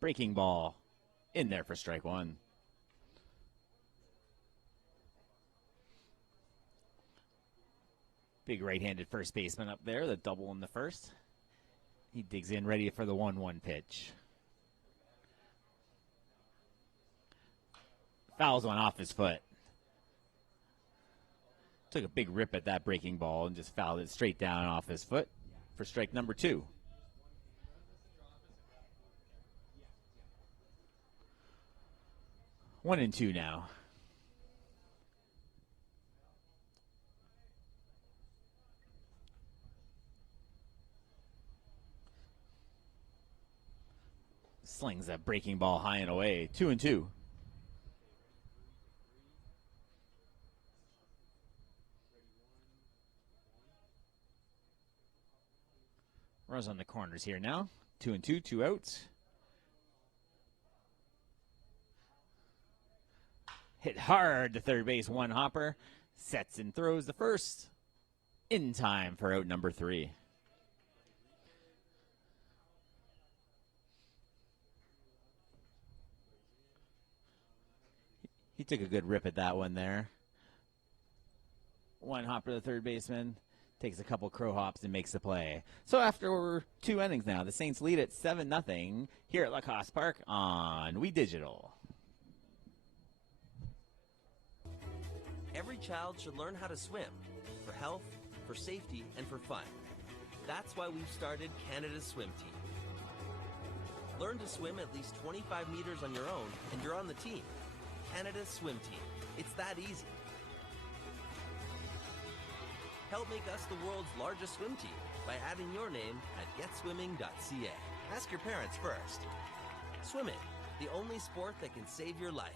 Breaking ball in there for strike 1. Big right-handed first baseman up there, the double in the first. He digs in ready for the 1-1 pitch. Fouls one off his foot. Took a big rip at that breaking ball and just fouled it straight down off his foot for strike number 2. One and 2 now. Slings that breaking ball high and away. 2 and 2. Runners on the corners here now. 2 and 2, 2 outs. Hit hard to third base, one hopper. Sets and throws the first. In time for out number 3. He took a good rip at that one there. One hopper to the third baseman. Takes a couple crow hops and makes the play. So after 2 innings now, the Saints lead at 7-0 here at Lacoste Park on We Digital. Every child should learn how to swim for health, for safety, and for fun. That's why we've started Canada's Swim Team. Learn to swim at least 25 meters on your own, and you're on the team. Canada's Swim Team. It's that easy. Help make us the world's largest swim team by adding your name at getswimming.ca. Ask your parents first. Swimming, the only sport that can save your life.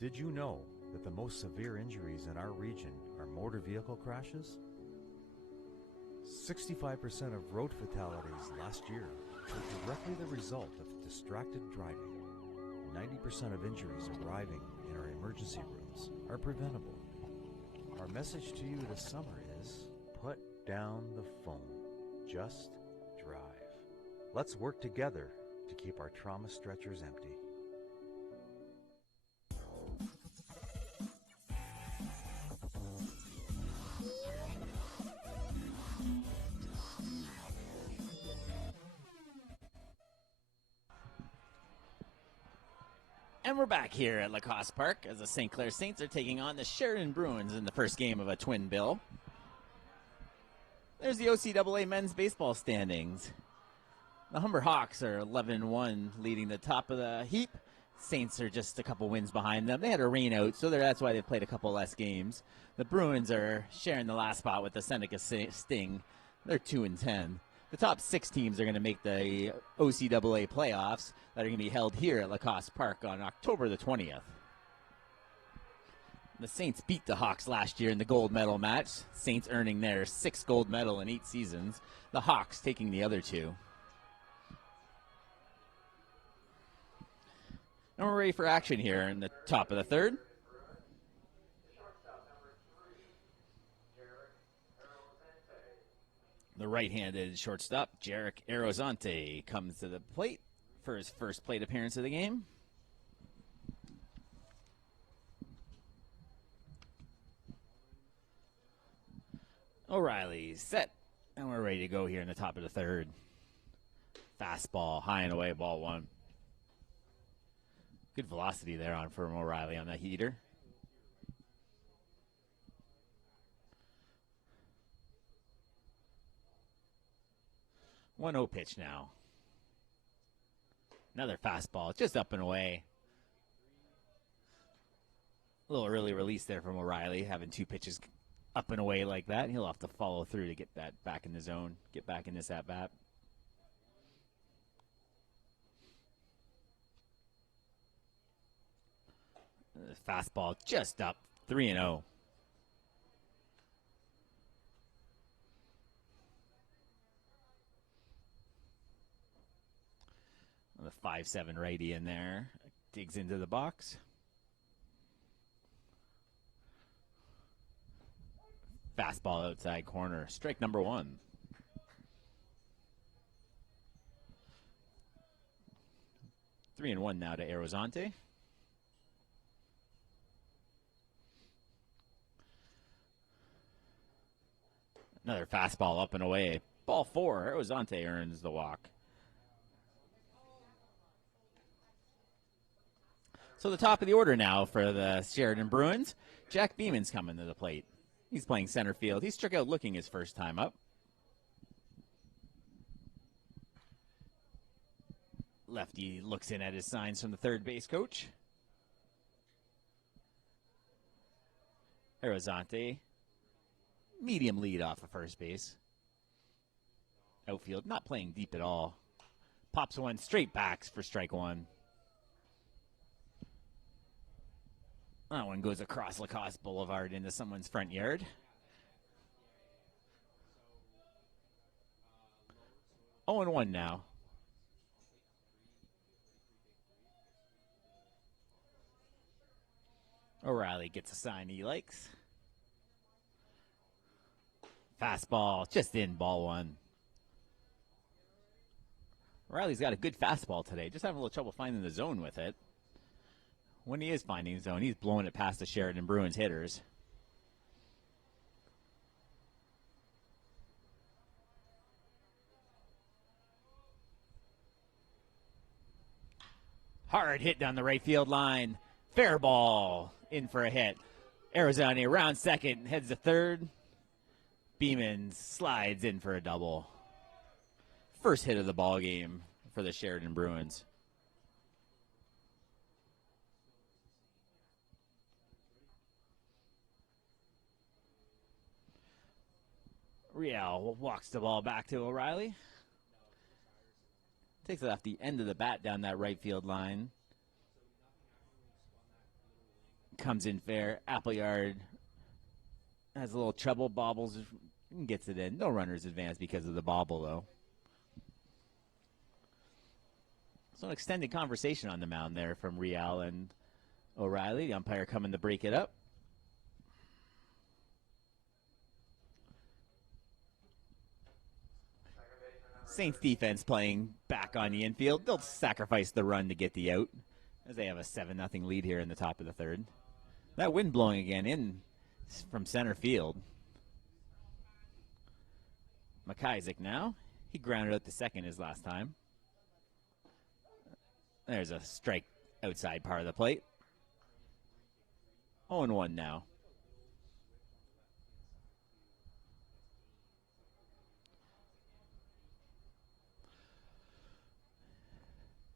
Did you know that the most severe injuries in our region are motor vehicle crashes? 65% of road fatalities last year were directly the result of distracted driving. 90% of injuries arriving in our emergency rooms are preventable. Our message to you this summer is, put down the phone. Just drive. Let's work together to keep our trauma stretchers empty. And we're back here at Lacoste Park as the St. Clair Saints are taking on the Sheridan Bruins in the first game of a twin bill. There's the OCAA men's baseball standings. The Humber Hawks are 11-1, leading the top of the heap. Saints are just a couple wins behind them. They had a rain out, so that's why they've played a couple less games. The Bruins are sharing the last spot with the Seneca Sting. They're 2-10. The top 6 teams are going to make the OCAA playoffs that are going to be held here at Lacoste Park on October the 20th. The Saints beat the Hawks last year in the gold medal match. Saints earning their 6th gold medal in 8 seasons. The Hawks taking the other 2. And we're ready for action here in the top of the third. The right-handed shortstop, Jarek Arrozante, comes to the plate for his first plate appearance of the game. O'Reilly's set, and we're ready to go here in the top of the third. Fastball, high and away, ball 1. Good velocity there from O'Reilly on that heater. One 0 pitch now. Another fastball, just up and away. A little early release there from O'Reilly, having 2 pitches up and away like that. He'll have to follow through to get that back in the zone, get back in this at-bat. Fastball just up, 3-0. The 5-7 righty in there. Digs into the box. Fastball outside corner. Strike number 1. Three and 1 now to Arrozante. Another fastball up and away. Ball 4. Arrozante earns the walk. So the top of the order now for the Sheridan Bruins. Jack Beeman's coming to the plate. He's playing center field. He struck out looking his first time up. Lefty looks in at his signs from the third base coach. Arrozante, medium lead off of first base. Outfield not playing deep at all. Pops one straight backs for strike 1. That one goes across Lacoste Boulevard into someone's front yard. Oh, and 1 now. O'Reilly gets a sign he likes. Fastball, just in, ball 1. O'Reilly's got a good fastball today. Just having a little trouble finding the zone with it. When he is finding the zone, he's blowing it past the Sheridan Bruins hitters. Hard hit down the right field line. Fair ball, in for a hit. Arizona around second, heads to third. Beeman slides in for a double. First hit of the ball game for the Sheridan Bruins. Riel walks the ball back to O'Reilly. Takes it off the end of the bat down that right field line. Comes in fair. Appleyard has a little trouble, bobbles, and gets it in. No runners advance because of the bobble, though. So an extended conversation on the mound there from Riel and O'Reilly. The umpire coming to break it up. Saints defense playing back on the infield. They'll sacrifice the run to get the out as they have a 7-0 lead here in the top of the third. That wind blowing again in from center field. McIsaac now. He grounded out to second his last time. There's a strike outside part of the plate. 0-1 now.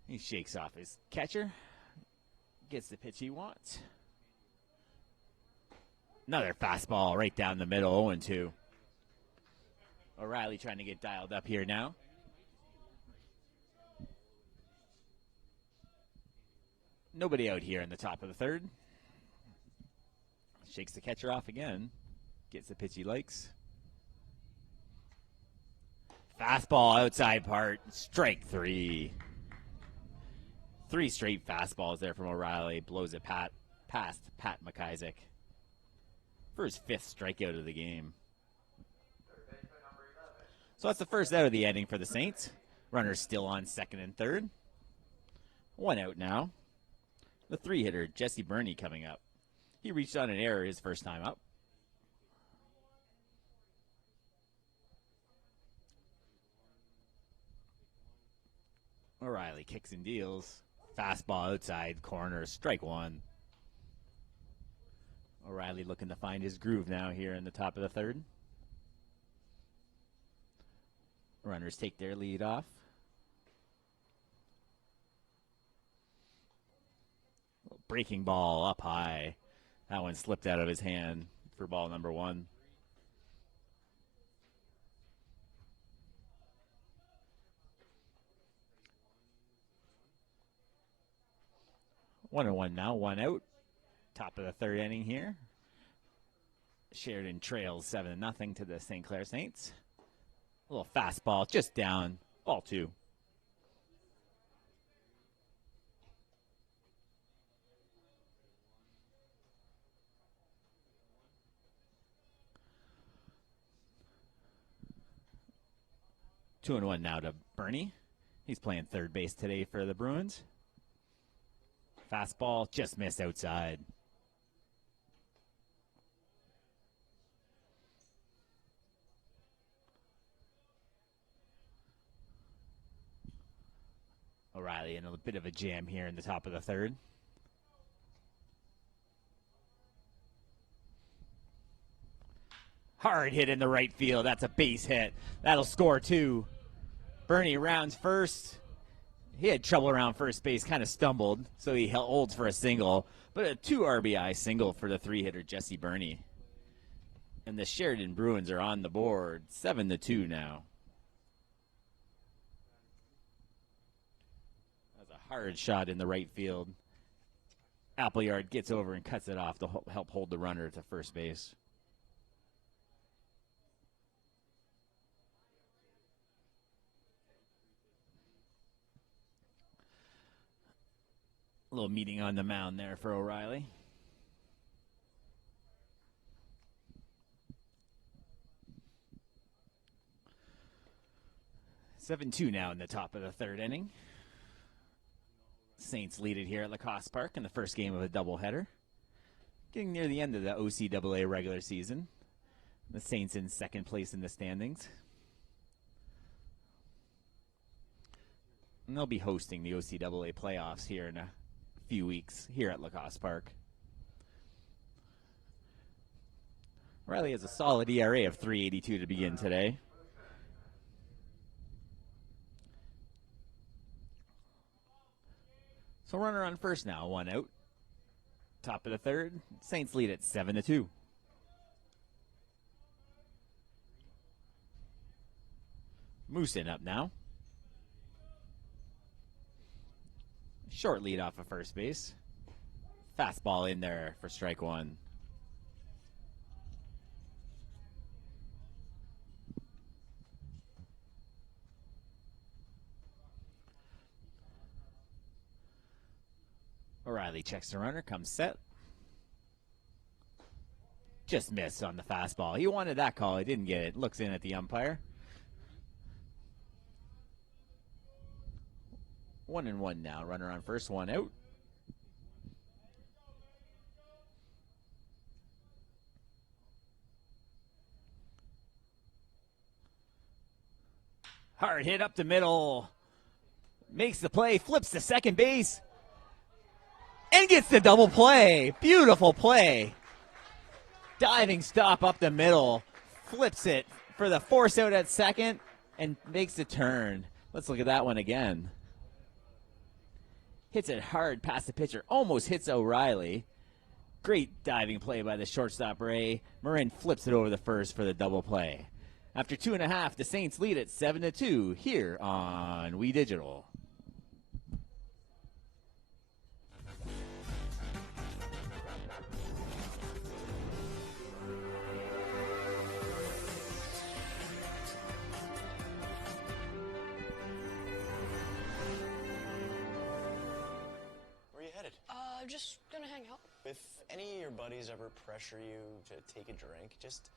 He shakes off his catcher. Gets the pitch he wants. Another fastball right down the middle, 0-2. O'Reilly trying to get dialed up here now. Nobody out here in the top of the third. Shakes the catcher off again. Gets the pitch he likes. Fastball outside part. Strike 3. 3 straight fastballs there from O'Reilly. Blows it past Pat McIsaac for his 5th strikeout of the game. So that's the first out of the inning for the Saints. Runners still on second and third. 1 out now. The 3-hitter, Jesse Burney, coming up. He reached on an error his first time up. O'Reilly kicks and deals. Fastball outside corner, strike 1. O'Reilly looking to find his groove now here in the top of the third. Runners take their lead off. Breaking ball up high. That one slipped out of his hand for ball number 1. One and 1 now, 1 out. Top of the third inning here. Sheridan trails 7-0 to the St. Clair Saints. A little fastball just down, ball 2. Two and 1 now to Burney. He's playing third base today for the Bruins. Fastball just missed outside. O'Reilly in a bit of a jam here in the top of the third. Hard hit in the right field. That's a base hit. That'll score 2. Burney rounds first. He had trouble around first base, kind of stumbled, so he holds for a single. But a 2 RBI single for the 3-hitter, Jesse Burney. And the Sheridan Bruins are on the board, 7-2 now. That's a hard shot in the right field. Appleyard gets over and cuts it off to help hold the runner to first base. A little meeting on the mound there for O'Reilly. Seven-two now in the top of the third inning. Saints lead it here at Lacoste Park in the first game of a doubleheader. Getting near the end of the OCAA regular season. The Saints in second place in the standings. And they'll be hosting the OCAA playoffs here in a few weeks here at Lacoste Park. Riley has a solid ERA of 3.82 to begin today. So runner on first now, one out. Top of the third, Saints lead at 7-2. Moosin up now. Short lead off of first base. Fastball in there for strike one. O'Reilly checks the runner, comes set. Just missed on the fastball. He wanted that call. He didn't get it. Looks in at the umpire. 1-1 now. Runner on first, one out. Hard hit up the middle. Makes the play, flips to second base. And gets the double play. Beautiful play. Diving stop up the middle. Flips it for the force out at second and makes the turn. Let's look at that one again. Hits it hard past the pitcher. Almost hits O'Reilly. Great diving play by the shortstop, Ray. Marin flips it over the first for the double play. After 2.5, the Saints lead at 7-2 here on We Digital. I'm just gonna hang out. If any of your buddies ever pressure you to take a drink, just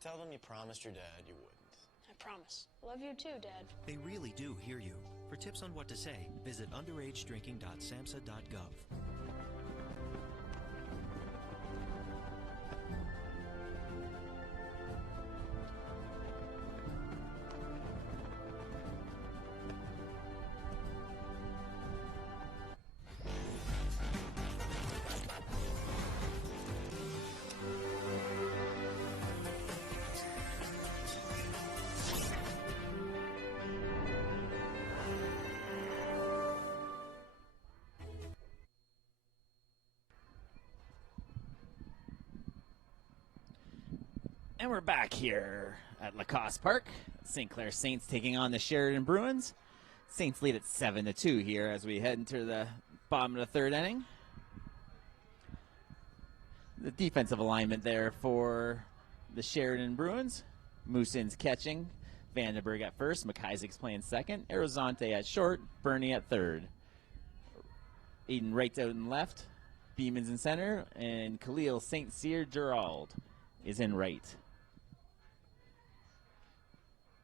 tell them you promised your dad you wouldn't. I promise. Love you too, Dad. They really do hear you. For tips on what to say, visit underagedrinking.samhsa.gov. And we're back here at Lacoste Park. St. Clair Saints taking on the Sheridan Bruins. Saints lead at 7-2 here as we head into the bottom of the third inning. The defensive alignment there for the Sheridan Bruins. Moosin's catching. Vandenberg at first. McIsaac's playing second. Arizonte at short. Bernie at third. Aiden Wright's out in left. Beeman's in center. And Khalil St. Cyr Gerald is in right.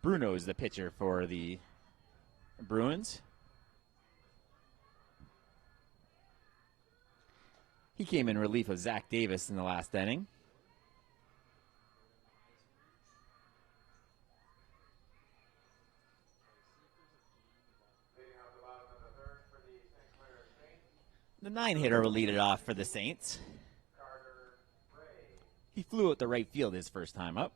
Bruno is the pitcher for the Bruins. He came in relief of Zach Davis in the last inning. The 9-hitter will lead it off for the Saints. He flew out the right field his first time up.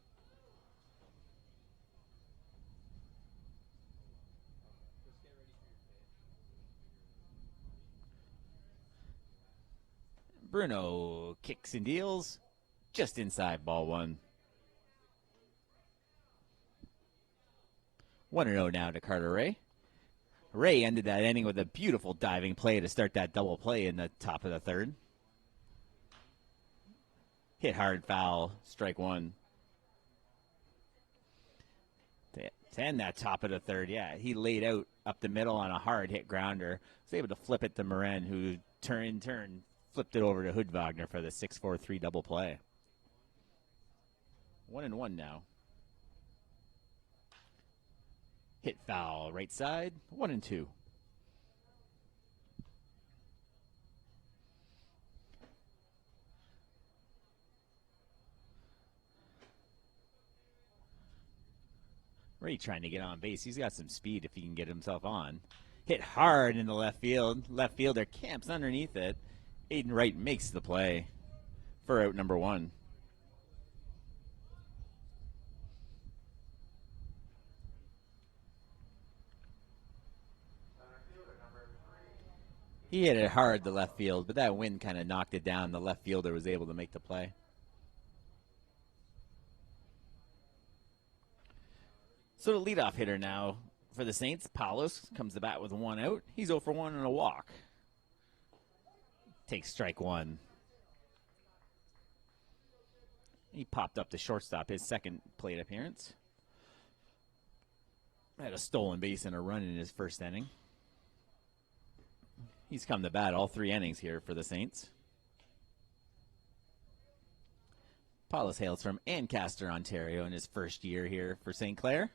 Bruno kicks and deals just inside ball one. 1-0 now to Carter Ray. Ray ended that inning with a beautiful diving play to start that double play in the top of the third. Hit hard, foul, strike one. To end that top of the third, yeah, he laid out up the middle on a hard hit grounder. Was able to flip it to Morin, who in turn flipped it over to Hood-Wagner for the 6-4-3 double play. 1-1 now. Hit foul, right side, 1-2. Ray trying to get on base. He's got some speed if he can get himself on. Hit hard in the left field. Left fielder camps underneath it. Aiden Wright makes the play for out number one. He hit it hard to left field, but that wind kind of knocked it down. The left fielder was able to make the play. So the leadoff hitter now for the Saints, Paulus, comes to bat with one out. He's 0 for 1 and a walk. Takes strike one. He popped up to shortstop, his second plate appearance. Had a stolen base and a run in his first inning. He's come to bat all 3 innings here for the Saints. Paulus hails from Ancaster, Ontario, in his first year here for St. Clair.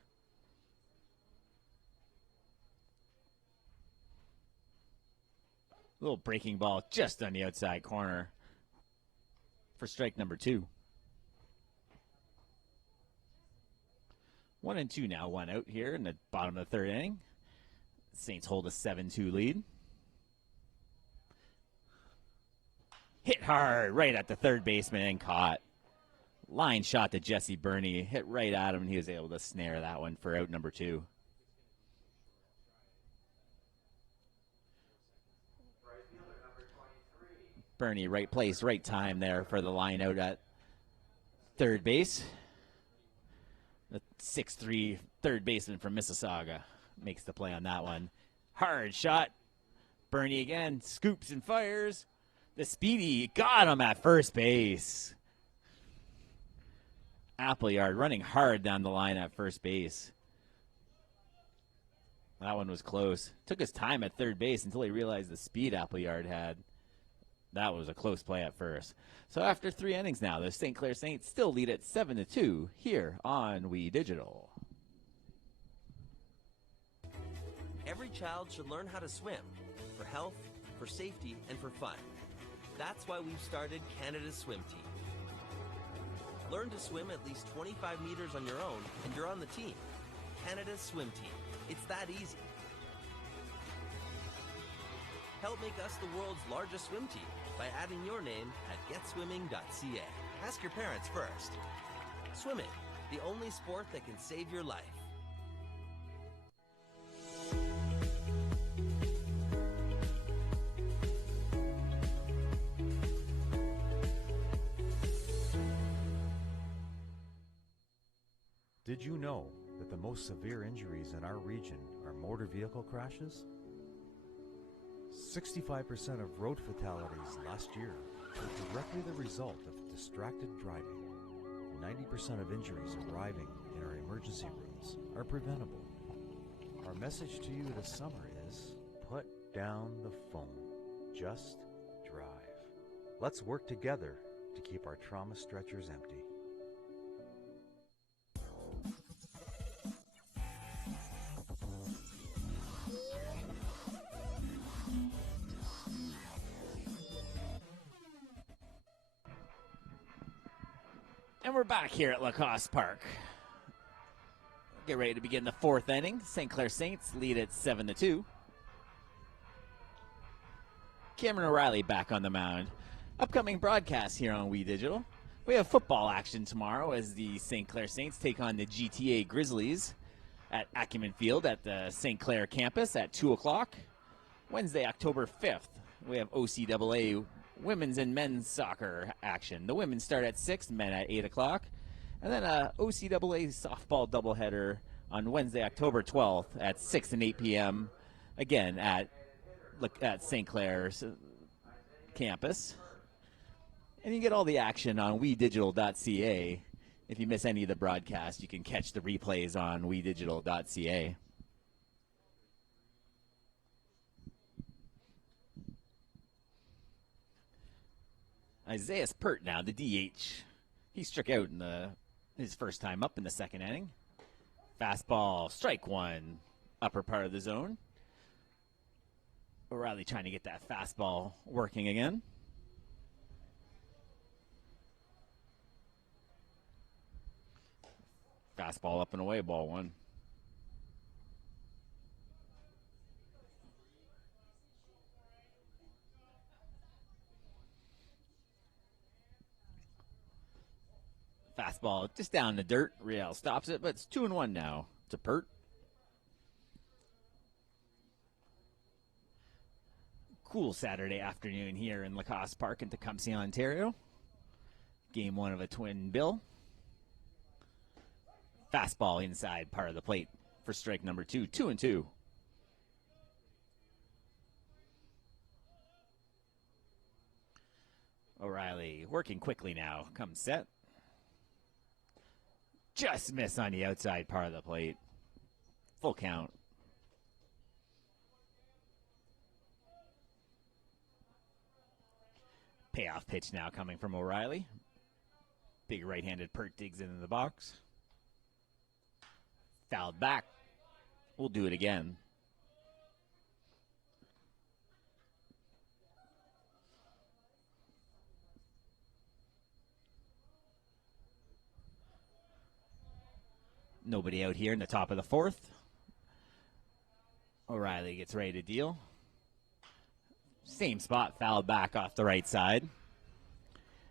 Little breaking ball just on the outside corner for strike number 2. 1-2 now, 1 out here in the bottom of the third inning. Saints hold a 7-2 lead. Hit hard right at the third baseman and caught. Line shot to Jesse Burney. Hit right at him, and he was able to snare that one for out number 2. Burney, right place, right time there for the line out at third base. The 6'3" third baseman from Mississauga makes the play on that one. Hard shot. Burney again, scoops and fires. The speedy got him at first base. Appleyard running hard down the line at first base. That one was close. Took his time at third base until he realized the speed Appleyard had. That was a close play at first. So after 3 innings now, the St. Clair Saints still lead at 7-2 here on We Digital. Every child should learn how to swim for health, for safety, and for fun. That's why we've started Canada's Swim Team. Learn to swim at least 25 meters on your own, and you're on the team. Canada's Swim Team. It's that easy. Help make us the world's largest swim team by adding your name at getswimming.ca. Ask your parents first. Swimming, the only sport that can save your life. Did you know that the most severe injuries in our region are motor vehicle crashes? 65% of road fatalities last year were directly the result of distracted driving. 90% of injuries arriving in our emergency rooms are preventable. Our message to you this summer is, put down the phone. Just drive. Let's work together to keep our trauma stretchers empty. And we're back here at Lacoste Park. Get ready to begin the 4th inning. St. Clair Saints lead at 7-2. Cameron O'Reilly back on the mound. Upcoming broadcast here on We Digital. We have football action tomorrow as the St. Clair Saints take on the GTA Grizzlies at Acumen Field at the St. Clair campus at 2 o'clock. Wednesday, October 5th, we have OCAA women's and men's soccer action. The women start at 6, men at 8 o'clock. And then a OCAA softball doubleheader on Wednesday, October 12th at 6 and 8 p.m. again at St. Clair's campus. And you get all the action on WeDigital.ca. If you miss any of the broadcast, you can catch the replays on WeDigital.ca. Isaiah Pert now, the DH. He struck out in his first time up in the second inning. Fastball, strike one, upper part of the zone. O'Reilly trying to get that fastball working again. Fastball up and away, ball one. Fastball just down the dirt. Real stops it, but it's 2-1 now to Pert. Cool Saturday afternoon here in Lacoste Park in Tecumseh, Ontario. Game one of a twin bill. Fastball inside part of the plate for strike number 2. 2-2. O'Reilly working quickly now. Comes set. Just miss on the outside part of the plate. Full count. Payoff pitch now coming from O'Reilly. Big right-handed Pert digs into the box. Fouled back. We'll do it again. Nobody out here in the top of the fourth. O'Reilly gets ready to deal. Same spot, fouled back off the right side.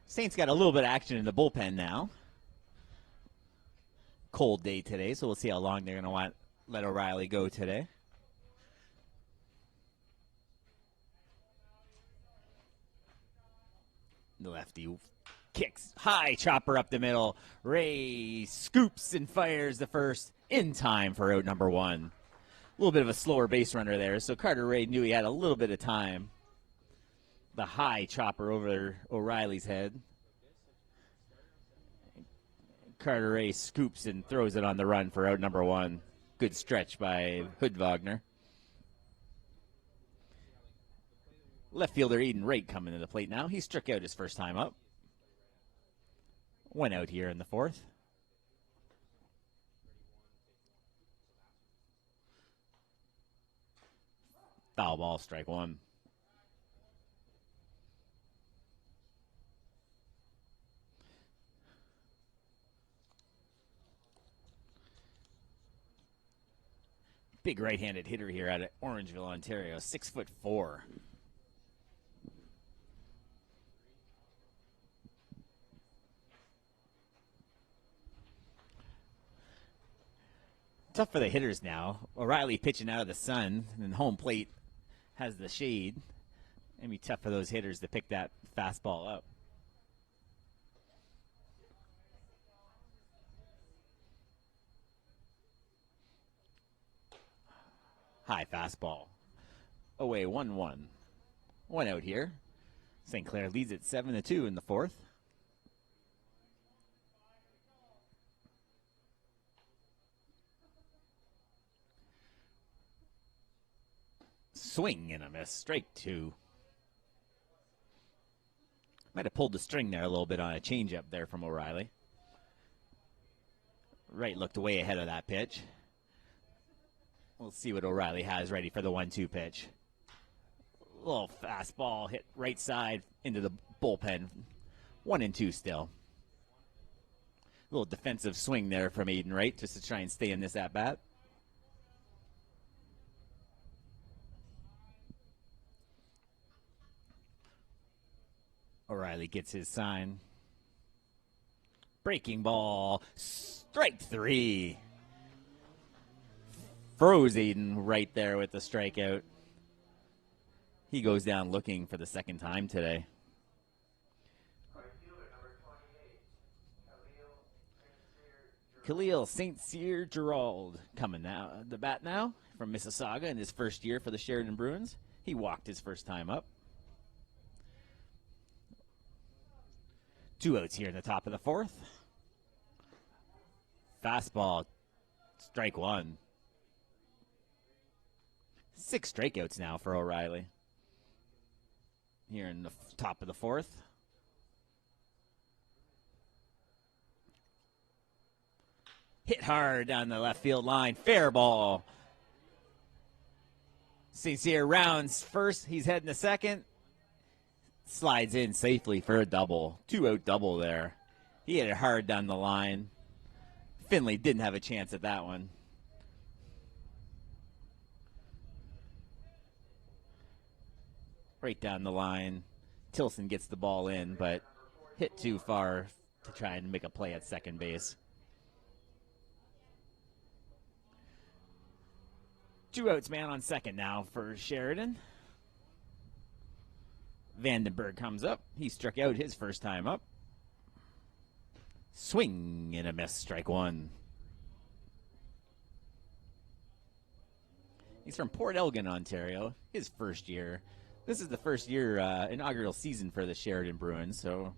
Saints got a little bit of action in the bullpen now. Cold day today, so we'll see how long they're going to let O'Reilly go today. The lefty kicks, high chopper up the middle. Ray scoops and fires the first in time for out number 1. A little bit of a slower base runner there, so Carter Ray knew he had a little bit of time. The high chopper over O'Reilly's head. Carter Ray scoops and throws it on the run for out number 1. Good stretch by Hood Wagner. Left fielder Eden Wright coming to the plate now. He struck out his first time up. Went out here in the fourth. Foul ball, strike 1. Big right-handed hitter here out of Orangeville, Ontario, 6'4". Tough for the hitters now. O'Reilly pitching out of the sun, and home plate has the shade. It'd be tough for those hitters to pick that fastball up. High fastball. Away 1-1. One out here. St. Clair leads it 7-2 in the fourth. Swing and a miss. Strike 2. Might have pulled the string there a little bit on a changeup there from O'Reilly. Wright looked way ahead of that pitch. We'll see what O'Reilly has ready for the 1-2 pitch. Little fastball hit right side into the bullpen. 1-2 still. A little defensive swing there from Aiden Wright just to try and stay in this at-bat. O'Reilly gets his sign. Breaking ball. Strike 3. Froze Aiden right there with the strikeout. He goes down looking for the second time today. Khalil St. Cyr Gerald coming now the bat now from Mississauga in his first year for the Sheridan Bruins. He walked his first time up. 2 outs here in the top of the fourth. Fastball, strike one. 6 strikeouts now for O'Reilly. Here in the top of the fourth. Hit hard down the left field line. Fair ball. St. Cyr rounds first. He's heading to second. Slides in safely for a double. 2-out double there. He hit it hard down the line. Finley didn't have a chance at that one. Right down the line. Tilson gets the ball in, but hit too far to try and make a play at second base. 2 outs, man on second now for Sheridan. Vandenberg comes up. He struck out his first time up. Swing and a miss, strike one. He's from Port Elgin, Ontario. His first year. This is the first year, inaugural season for the Sheridan Bruins, so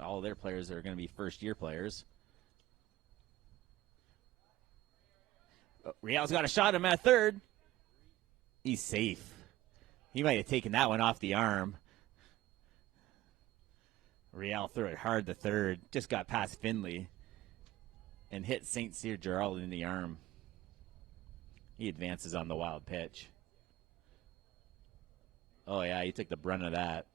all their players are going to be first-year players. Rial's got a shot at him at third. He's safe. He might have taken that one off the arm. Rial threw it hard to third. Just got past Finley and hit St. Cyr Gerald in the arm. He advances on the wild pitch. Oh, yeah, he took the brunt of that.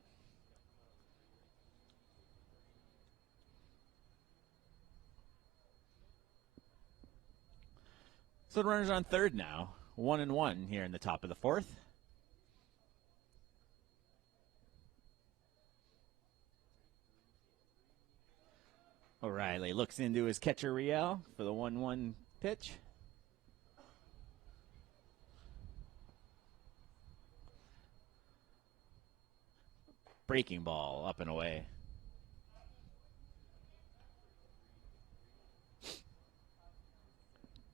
So the runner's on third now. 1-1 here in the top of the fourth. O'Reilly looks into his catcher Riel for the 1-1 pitch. Breaking ball up and away.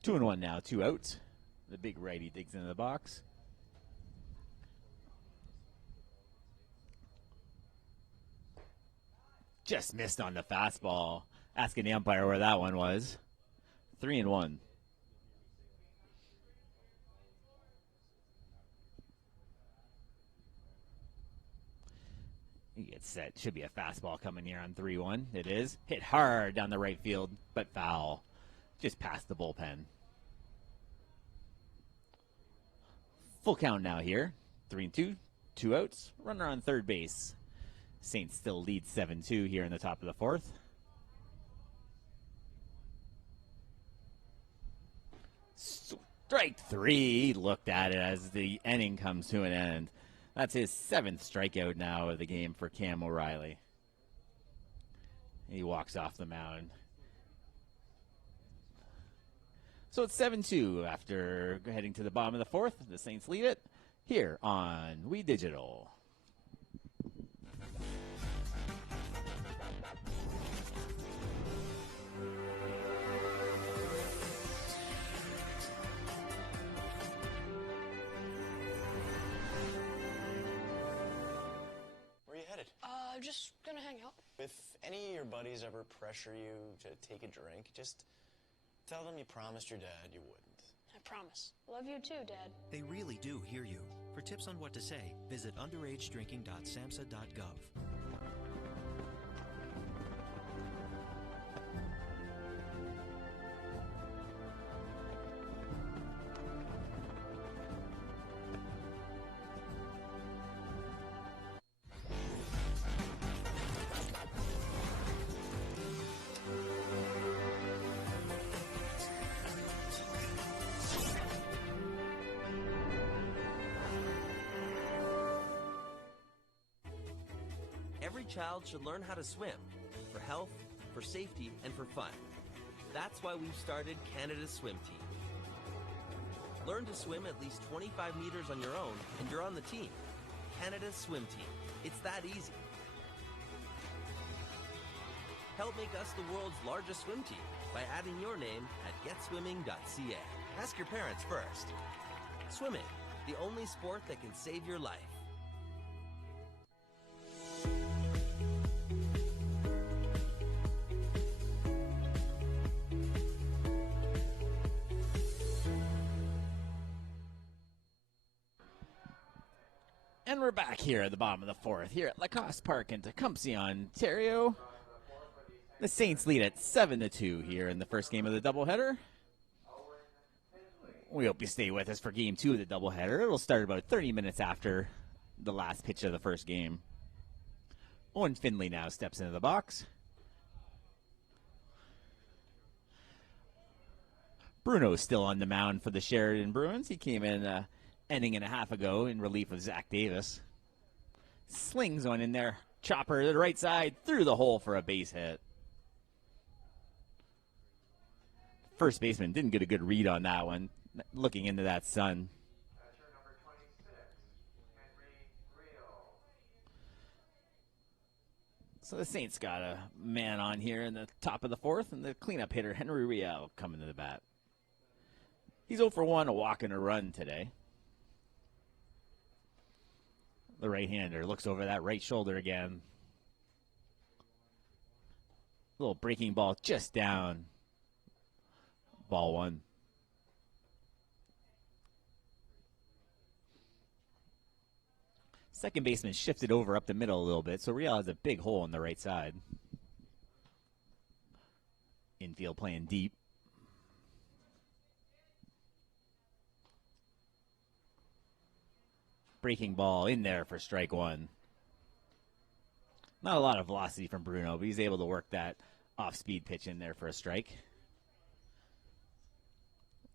Two and one now, 2 outs. The big righty digs into the box. Just missed on the fastball. Asking the umpire where that one was. 3-1. He gets set. Should be a fastball coming here on 3-1. It is. Hit hard down the right field, but foul. Just past the bullpen. Full count now here. 3-2. 2 outs. Runner on third base. Saints still lead 7-2 here in the top of the fourth. Strike 3. He looked at it as the inning comes to an end. That's his 7th strikeout now of the game for Cam O'Reilly. He walks off the mound. So it's 7-2 after heading to the bottom of the fourth. The Saints lead it here on We Digital. I'm just gonna hang out. If any of your buddies ever pressure you to take a drink, just tell them you promised your dad you wouldn't. I promise. Love you too, Dad. They really do hear you. For tips on what to say, visit underagedrinking.samhsa.gov. Every child should learn how to swim for health, for safety, and for fun. That's why we've started Canada's Swim Team. Learn to swim at least 25 meters on your own, and you're on the team. Canada's Swim Team. It's that easy. Help make us the world's largest swim team by adding your name at getswimming.ca. Ask your parents first. Swimming, the only sport that can save your life. And we're back here at the bottom of the fourth, here at Lacoste Park in Tecumseh, Ontario. The Saints lead at 7-2 here in the first game of the doubleheader. We hope you stay with us for game 2 of the doubleheader. It'll start about 30 minutes after the last pitch of the first game. Owen Finley now steps into the box. Bruno's still on the mound for the Sheridan Bruins. He came in inning and a half ago in relief of Zach Davis. Slings one in there. Chopper to the right side, through the hole for a base hit. First baseman didn't get a good read on that one, looking into that sun. So the Saints got a man on here in the top of the fourth, and the cleanup hitter, Henry Riel, coming to the bat. He's 0 for 1, a walk and a run today. The right-hander looks over that right shoulder again. Little breaking ball just down. Ball 1. Second baseman shifted over up the middle a little bit, so Riel has a big hole on the right side. Infield playing deep. Breaking ball in there for strike 1. Not a lot of velocity from Bruno, but he's able to work that off-speed pitch in there for a strike.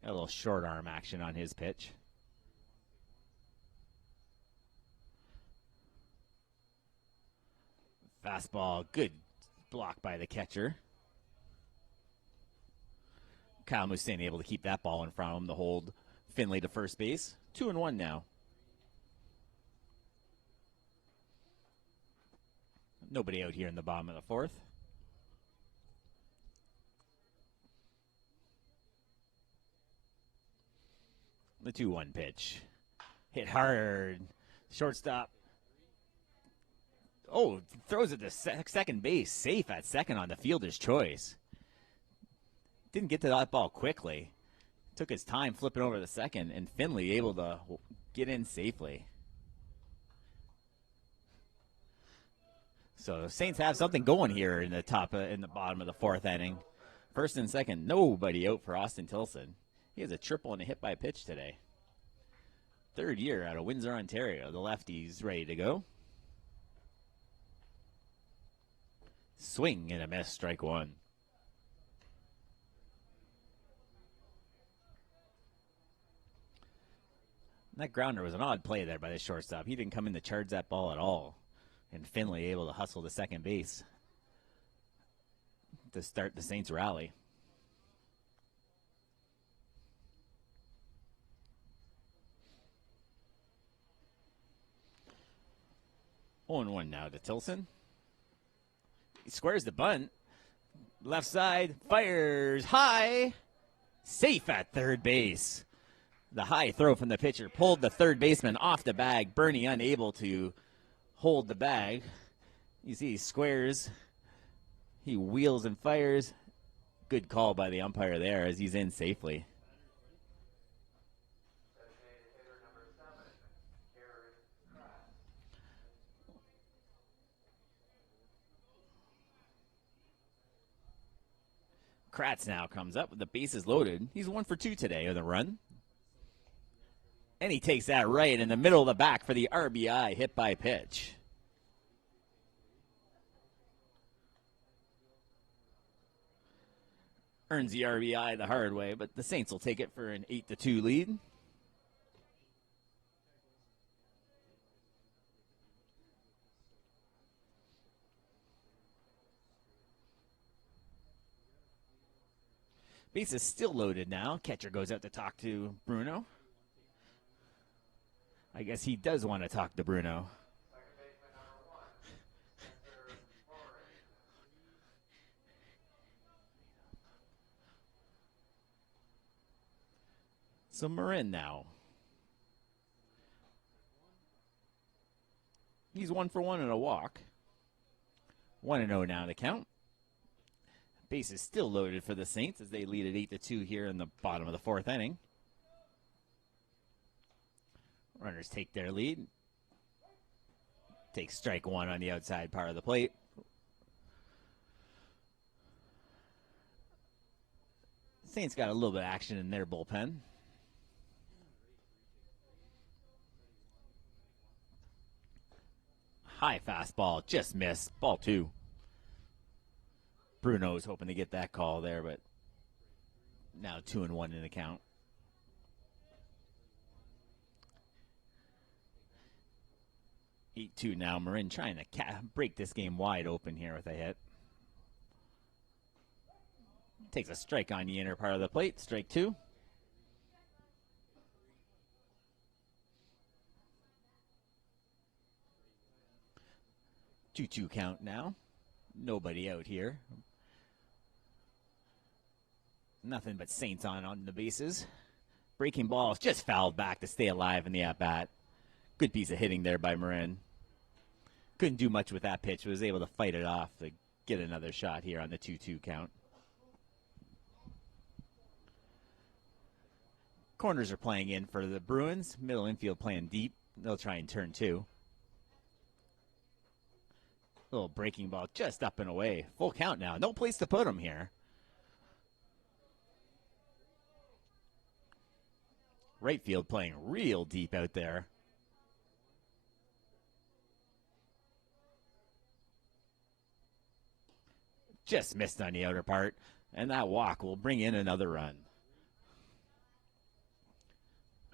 A little short arm action on his pitch. Fastball, good block by the catcher. Kyle Musin able to keep that ball in front of him to hold Finley to first base. 2-1 now. Nobody out here in the bottom of the fourth. The 2-1 pitch. Hit hard. Shortstop. Oh, throws it to second base. Safe at second on the fielder's choice. Didn't get to that ball quickly. Took his time flipping over the second, and Finley able to get in safely. So the Saints have something going here in the bottom of the fourth inning. First and second, nobody out for Austin Tilson. He has a triple and a hit by pitch today. Third year out of Windsor, Ontario. The lefty's ready to go. Swing and a miss, strike 1. That grounder was an odd play there by the shortstop. He didn't come in to charge that ball at all. And Finley able to hustle to second base to start the Saints rally. Oh, 0-1 now to Tilson. He squares the bunt. Left side, fires high. Safe at third base. The high throw from the pitcher pulled the third baseman off the bag. Bernie unable to hold the bag. You see he squares. He wheels and fires. Good call by the umpire there as he's in safely. Kratz now comes up with the bases loaded. He's 1 for 2 today with a run. And he takes that right in the middle of the back for the RBI hit by pitch. Earns the RBI the hard way, but the Saints will take it for an 8-2 lead. Base is still loaded now. Catcher goes out to talk to Bruno. I guess he does want to talk to Bruno. So Marin now. He's 1 for 1 in a walk. 1-0 now to count. Base is still loaded for the Saints as they lead at 8-2 here in the bottom of the 4th inning. Runners take their lead. Take strike 1 on the outside part of the plate. Saints got a little bit of action in their bullpen. High fastball, just missed. Ball 2. Bruno's hoping to get that call there, but now 2-1 in the count. Eight-2 now. Marin trying to break this game wide open here with a hit. Takes a strike on the inner part of the plate. Strike 2. Two-two count now. Nobody out here. Nothing but Saints on the bases. Breaking balls just fouled back to stay alive in the at-bat. Good piece of hitting there by Marin. Couldn't do much with that pitch, but was able to fight it off to get another shot here on the 2-2 count. Corners are playing in for the Bruins. Middle infield playing deep. They'll try and turn 2. Little breaking ball just up and away. Full count now. No place to put him here. Right field playing real deep out there. Just missed on the outer part. And that walk will bring in another run.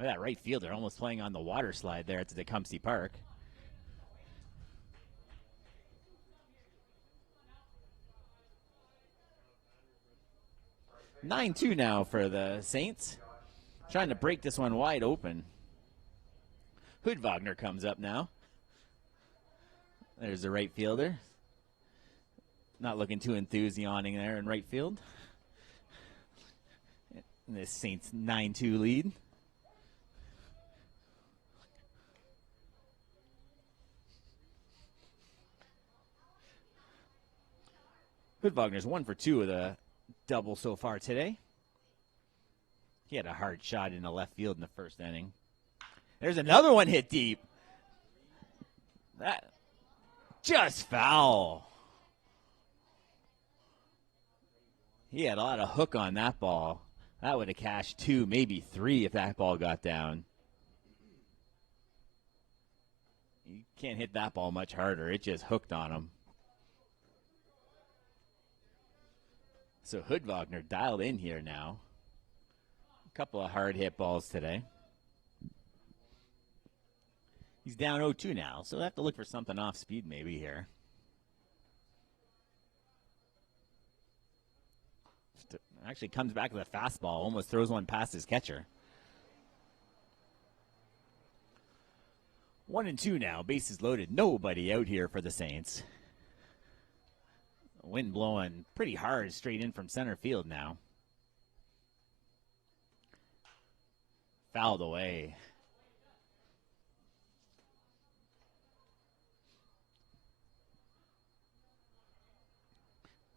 Look at that right fielder almost playing on the water slide there at the Tecumseh Park. Nine-2 now for the Saints. Trying to break this one wide open. Hood-Wagner comes up now. There's the right fielder. Not looking too enthused yawning there in right field. And this Saints 9-2 lead. Hood-Wagner's 1 for 2 with a double so far today. He had a hard shot in the left field in the first inning. There's another one hit deep. That just foul. He had a lot of hook on that ball. That would have cashed 2, maybe 3 if that ball got down. You can't hit that ball much harder. It just hooked on him. So Hood-Wagner dialed in here now. A couple of hard hit balls today. He's down 0-2 now, so they'll have to look for something off speed maybe here. Actually comes back with a fastball, almost throws one past his catcher. 1-2 now, bases loaded. Nobody out here for the Saints. Wind blowing pretty hard straight in from center field now. Fouled away.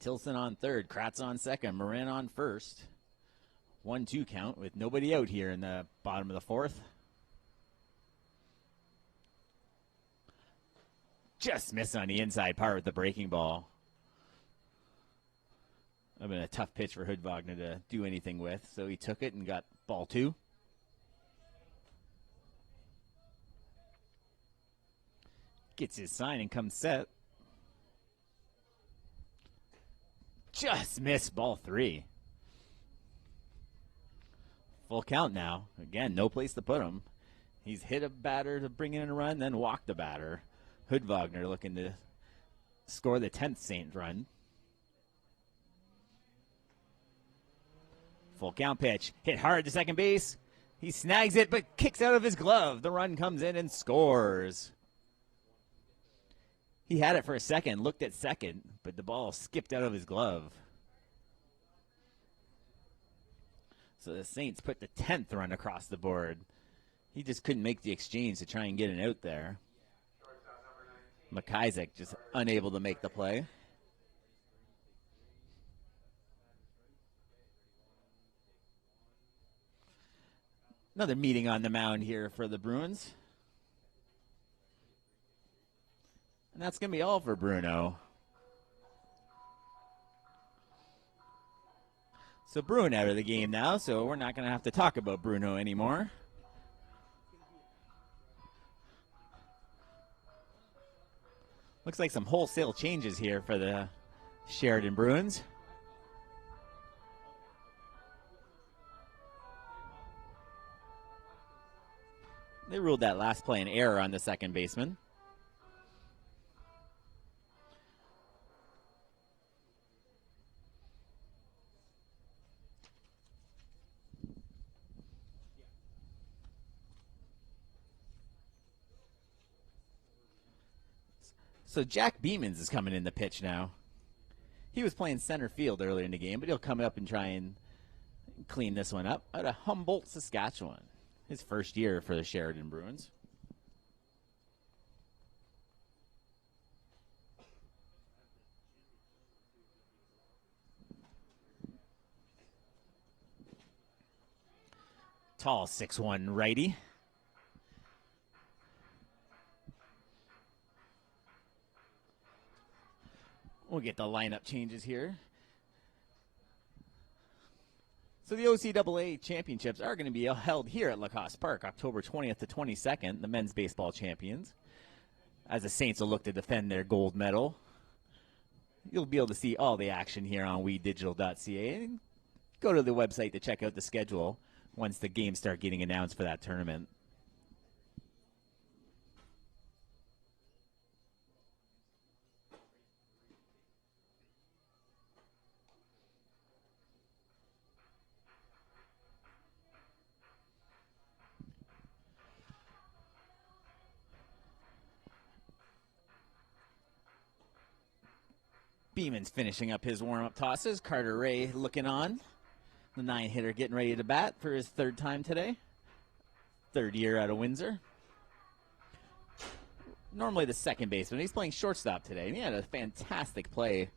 Tilson on third, Kratz on second, Marin on first. 1-2 count with nobody out here in the bottom of the 4th. Just missed on the inside part with the breaking ball. That would have been a tough pitch for Hood-Wagner to do anything with, so he took it and got ball 2. Gets his sign and comes set. Just missed ball 3. Full count now. Again, no place to put him. He's hit a batter to bring in a run, then walked a batter. Hood-Wagner looking to score the 10th Saint run. Full count pitch. Hit hard to second base. He snags it, but kicks out of his glove. The run comes in and scores. He had it for a second, looked at second, but the ball skipped out of his glove. So the Saints put the 10th run across the board. He just couldn't make the exchange to try and get an out there. McIsaac just unable to make the play. Another meeting on the mound here for the Bruins. And that's going to be all for Bruno. So Bruin out of the game now, so we're not going to have to talk about Bruno anymore. Looks like some wholesale changes here for the Sheridan Bruins. They ruled that last play an error on the second baseman. So Jack Beemans is coming in the pitch now. He was playing center field earlier in the game, but he'll come up and try and clean this one up out of Humboldt, Saskatchewan. His first year for the Sheridan Bruins. Tall 6'1" righty. We'll get the lineup changes here. So the OCAA championships are going to be held here at Lacoste Park, October 20th to 22nd, the men's baseball champions. As the Saints will look to defend their gold medal. You'll be able to see all the action here on WeDigital.ca. And go to the website to check out the schedule once the games start getting announced for that tournament. Beeman's finishing up his warm-up tosses. Carter Ray looking on. The 9-hitter getting ready to bat for his third time today. Third year out of Windsor. Normally the second baseman. He's playing shortstop today. And he had a fantastic play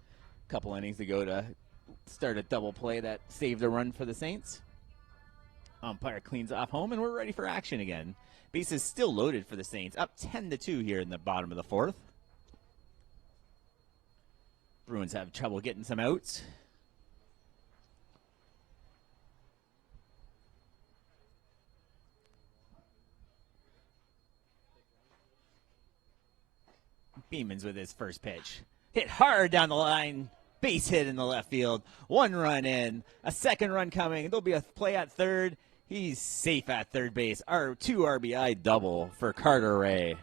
a couple innings ago to start a double play that saved a run for the Saints. Umpire cleans off home, and we're ready for action again. Bases still loaded for the Saints. Up 10-2 here in the bottom of the fourth. Bruins have trouble getting some outs. Beemans with his first pitch. Hit hard down the line. Base hit in the left field. One run in. A second run coming. There'll be a play at third. He's safe at third base. Our 2 RBI double for Carter Ray.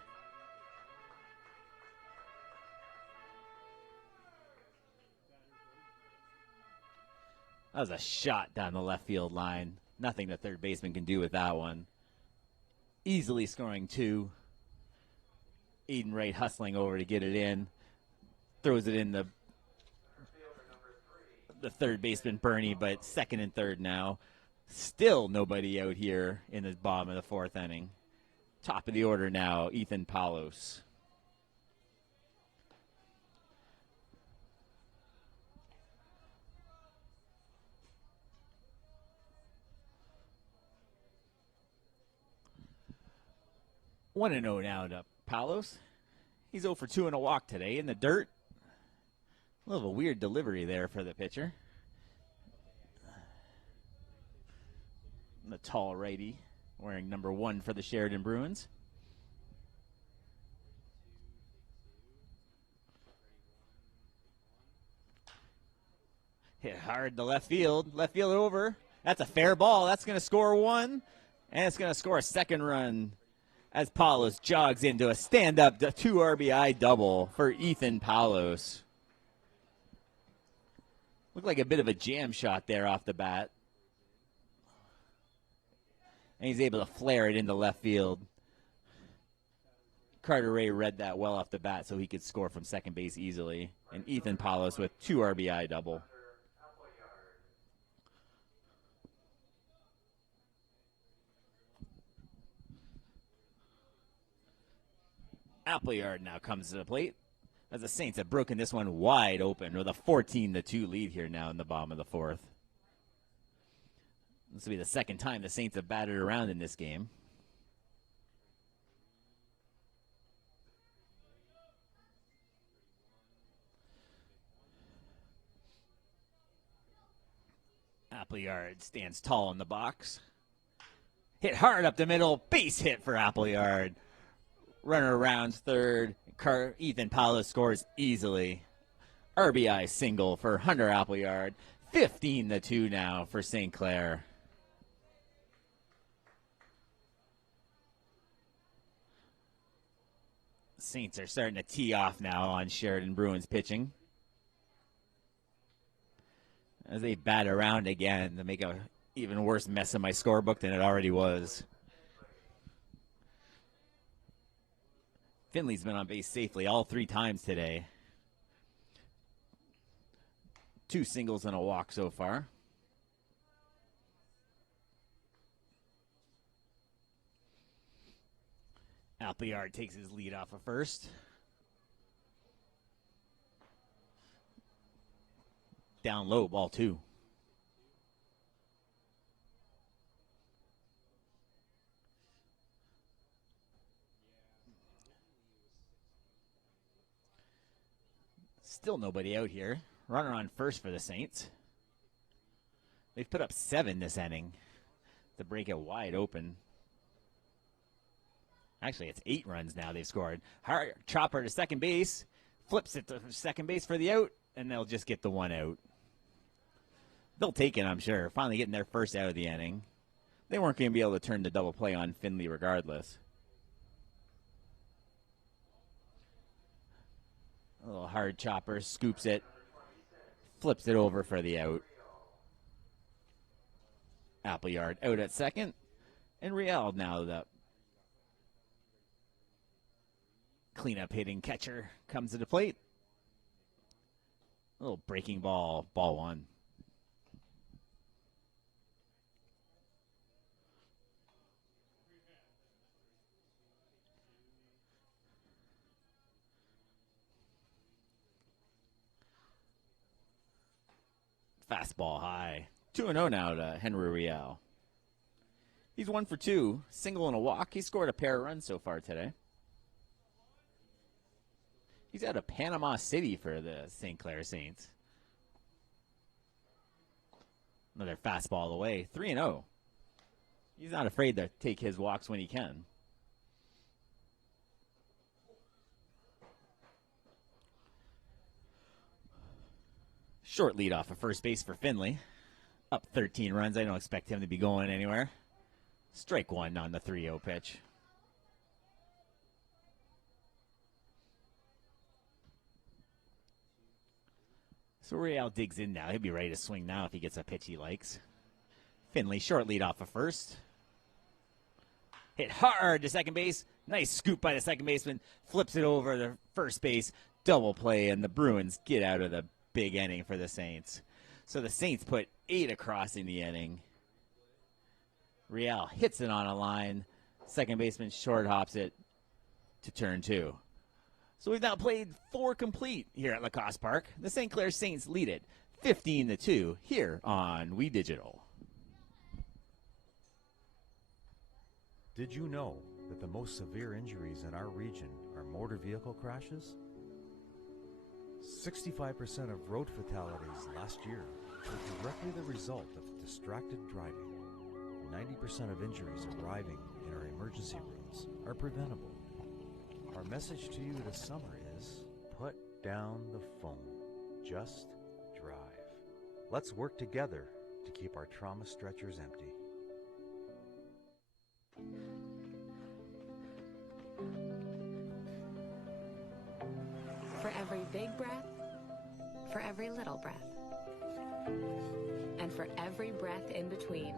That was a shot down the left field line. Nothing the third baseman can do with that one. Easily scoring 2. Eden Wright hustling over to get it in. Throws it in the third baseman, Bernie, but second and third now. Still nobody out here in the bottom of the fourth inning. Top of the order now, Ethan Palos. One and 0 now to Palos. He's 0 for 2 in a walk today in the dirt. A little of a weird delivery there for the pitcher. The tall righty wearing number 1 for the Sheridan Bruins. Hit hard to left field. Left field over. That's a fair ball. That's going to score 1. And it's going to score a second run as Palos jogs into a stand-up 2 RBI double for Ethan Palos. Looked like a bit of a jam shot there off the bat. And he's able to flare it into left field. Carter Ray read that well off the bat so he could score from second base easily. And Ethan Palos with 2 RBI double. Appleyard now comes to the plate as the Saints have broken this one wide open with a 14-2 lead here now in the bottom of the fourth. This will be the second time the Saints have batted around in this game. Appleyard stands tall in the box. Hit hard up the middle. Base hit for Appleyard. Runner rounds third. Ethan Paolo scores easily. RBI single for Hunter Appleyard. 15-2 now for St. Clair. Saints are starting to tee off now on Sheridan Bruins pitching, as they bat around again to make a even worse mess of my scorebook than it already was. Finley's been on base safely all 3 times today. 2 singles and a walk so far. Appleyard takes his lead off of first. Down low, ball 2. Still nobody out here. Runner on first for the Saints. They've put up 7 this inning to break it wide open. Actually, it's 8 runs now they've scored. Hard chopper to second base. Flips it to second base for the out, and they'll just get the 1 out. They'll take it, I'm sure. Finally getting their first out of the inning. They weren't going to be able to turn the double play on Finley regardless. A little hard chopper, scoops it, flips it over for the out. Appleyard out at second, and Riel now the cleanup hitting catcher comes to the plate. A little breaking ball, ball 1. Fastball high. 2-0 now to Henry Riel. He's 1 for 2, single and a walk. He scored a pair of runs so far today. He's out of Panama City for the St. Clair Saints. Another fastball away. 3-0. He's not afraid to take his walks when he can. Short lead off of first base for Finley. Up 13 runs. I don't expect him to be going anywhere. Strike 1 on the 3-0 pitch. So Riel digs in now. He'll be ready to swing now if he gets a pitch he likes. Finley, short lead off of first. Hit hard to second base. Nice scoop by the second baseman. Flips it over to first base. Double play, and the Bruins get out of the big inning for the Saints. So the Saints put 8 across in the inning. Riel hits it on a line. Second baseman short hops it to turn 2. So we've now played 4 complete here at Lacoste Park. The St. Clair Saints lead it 15-2 here on We Digital. Did you know that the most severe injuries in our region are motor vehicle crashes? 65% of road fatalities last year were directly the result of distracted driving. 90% of injuries arriving in our emergency rooms are preventable. Our message to you this summer is, put down the phone. Just drive. Let's work together to keep our trauma stretchers empty. For every big breath, for every little breath, and for every breath in between,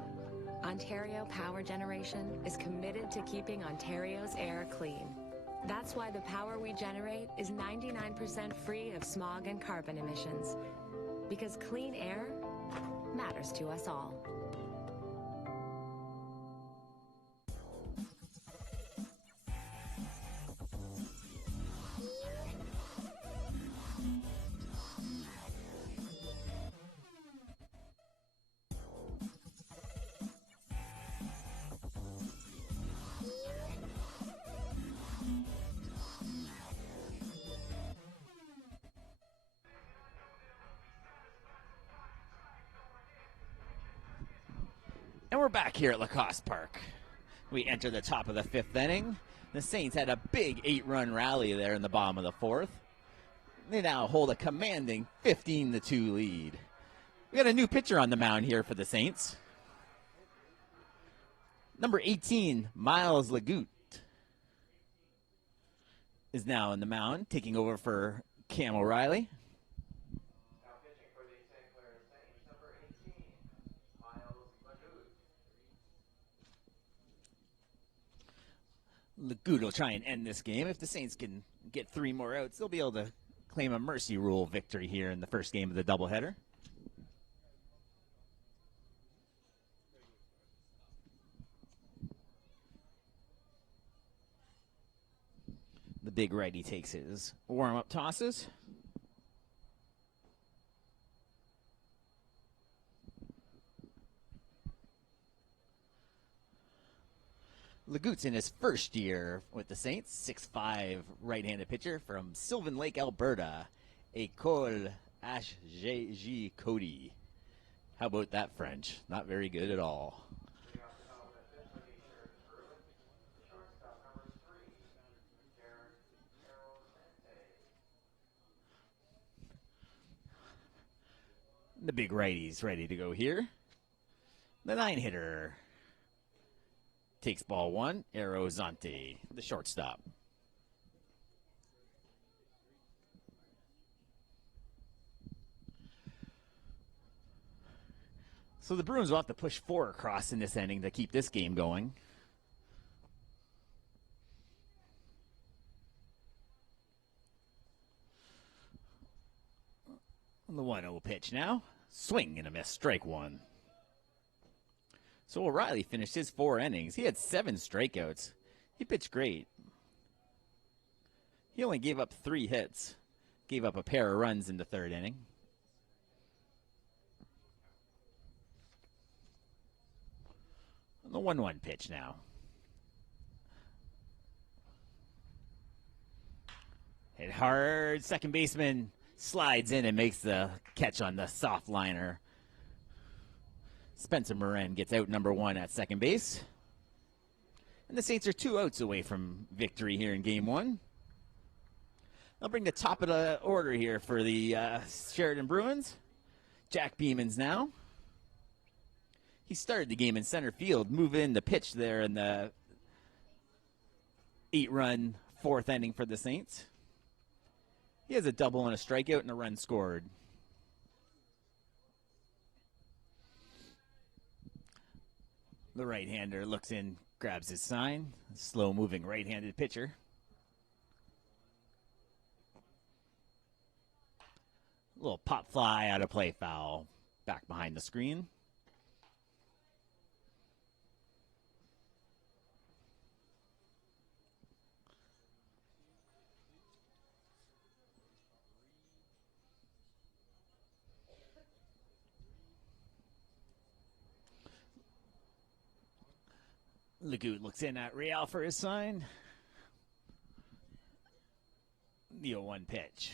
Ontario Power Generation is committed to keeping Ontario's air clean. That's why the power we generate is 99% free of smog and carbon emissions. Because clean air matters to us all. And we're back here at Lacoste Park. We enter the top of the 5th inning. The Saints had a big 8-run rally there in the bottom of the 4th. They now hold a commanding 15-2 lead. We got a new pitcher on the mound here for the Saints. Number 18, Miles Legout, is now on the mound, taking over for Cam O'Reilly. Legout will try and end this game. If the Saints can get 3 more outs, they'll be able to claim a mercy rule victory here in the first game of the doubleheader. The big righty takes his warm-up tosses. Legout's in his first year with the Saints, 6'5", right-handed pitcher from Sylvan Lake, Alberta, École HGG Cody. How about that French? Not very good at all. The big righty's ready to go here. The 9-hitter takes ball 1, Arrozante, the shortstop. So the Bruins will have to push 4 across in this inning to keep this game going. The 1-0 pitch now. Swing and a miss, strike 1. So O'Reilly finished his 4 innings. He had 7 strikeouts. He pitched great. He only gave up 3 hits. Gave up a pair of runs in the 3rd inning. The 1-1 pitch now. Hit hard. Second baseman slides in and makes the catch on the soft liner. Spencer Morin gets out number 1 at second base. And the Saints are 2 outs away from victory here in game 1. I'll bring the top of the order here for the Sheridan Bruins. Jack Beeman's now. He started the game in center field, move in the pitch there in the 8-run 4th inning for the Saints. He has a double and a strikeout and a run scored. The right-hander looks in, grabs his sign. Slow-moving right-handed pitcher. A little pop fly out of play foul back behind the screen. Legout looks in at Real for his sign. The 0-1 pitch.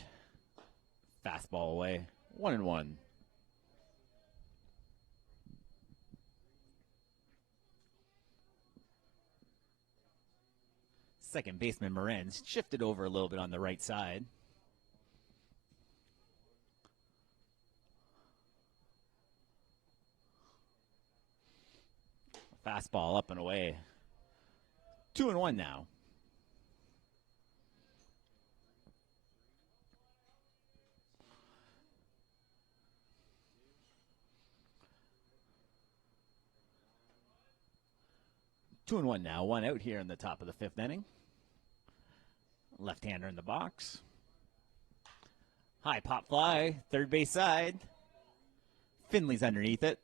Fastball away. 1-1. Second baseman Morin's shifted over a little bit on the right side. Fastball up and away. 2-1 now. Two and one now. 1 out here in the top of the 5th inning. Left-hander in the box. High pop fly. Third base side. Finley's underneath it.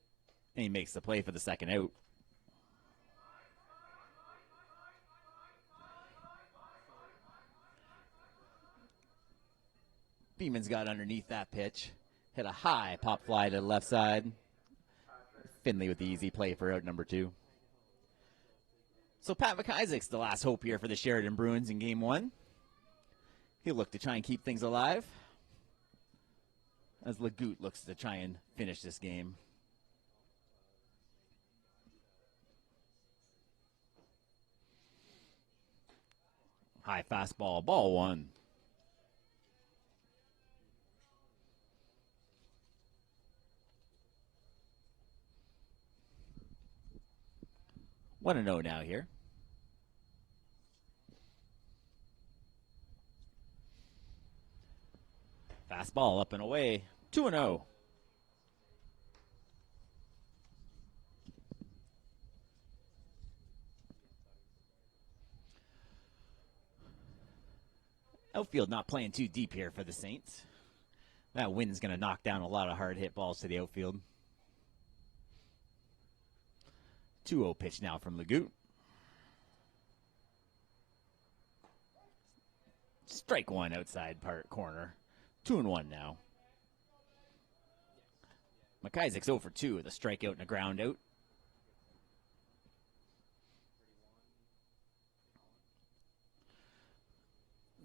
And he makes the play for the 2nd out. Beeman's got underneath that pitch. Hit a high pop fly to the left side. Finley with the easy play for out number 2. So Pat McIsaac's the last hope here for the Sheridan Bruins in game 1. He'll look to try and keep things alive as Legout looks to try and finish this game. High fastball, ball one. One and 0 now here. Fastball up and away. 2 and 0. Outfield not playing too deep here for the Saints. That wind's going to knock down a lot of hard hit balls to the outfield. 2-0 pitch now from Legout. Strike one outside part corner. 2 and 1 now. McIsaac's 0 for 2 with a strikeout and a ground out.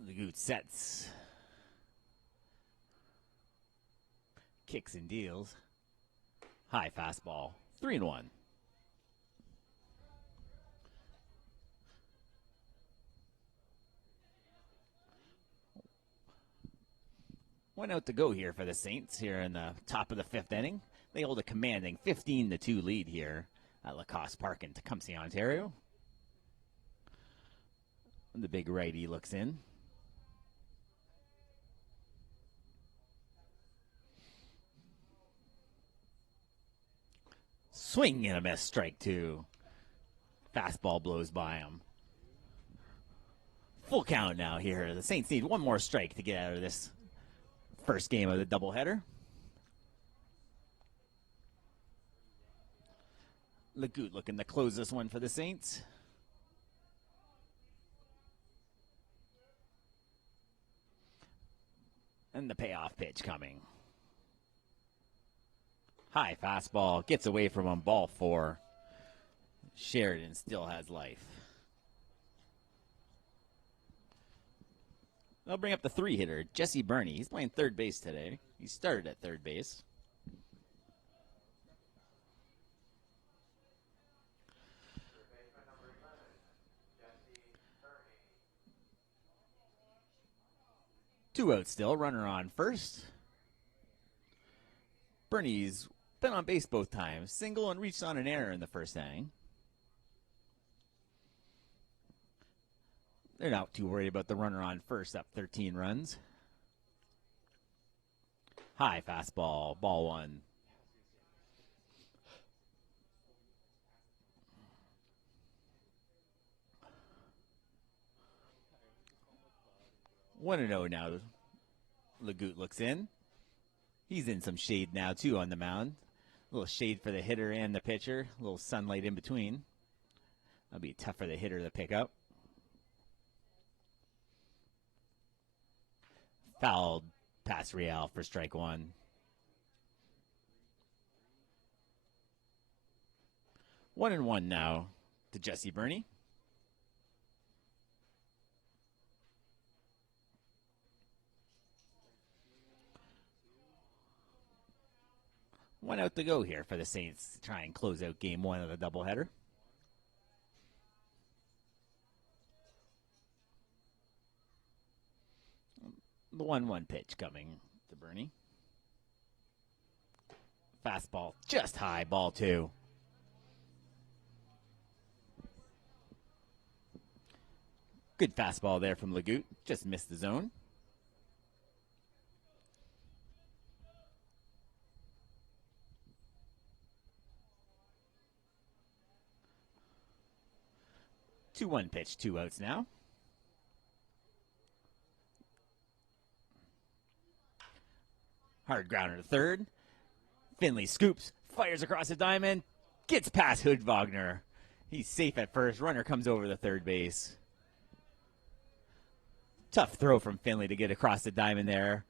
Legout sets. Kicks and deals. High fastball. 3 and 1. One out to go here for the Saints here in the top of the 5th inning. They hold a commanding 15-2 lead here at Lacoste Park in Tecumseh, Ontario. And the big righty looks in. Swing and a miss, strike 2. Fastball blows by him. Full count now here. The Saints need one more strike to get out of this first game of the doubleheader. Legout looking to close this one for the Saints. And the payoff pitch coming. High fastball. Gets away from him. Ball 4. Sheridan still has life. They'll bring up the 3-hitter, Jesse Burney. He's playing third base today. He started at third base. Two out still, runner on first. Burney's been on base both times. Single and reached on an error in the first inning. They're not too worried about the runner on first, up 13 runs. High fastball, ball 1. One and 0 now. Legout looks in. He's in some shade now, too, on the mound. A little shade for the hitter and the pitcher. A little sunlight in between. That'll be tough for the hitter to pick up. Fouled past Real for strike 1. One and 1 now to Jesse Burney. One out to go here for the Saints to try and close out game 1 of the doubleheader. The 1-1 pitch coming to Burney. Fastball just high, ball 2. Good fastball there from Legout. Just missed the zone. Two 2-1 pitch, 2 outs now. Hard grounder to third. Finley scoops, fires across the diamond, gets past Hood-Wagner. He's safe at first. Runner comes over the third base. Tough throw from Finley to get across the diamond there.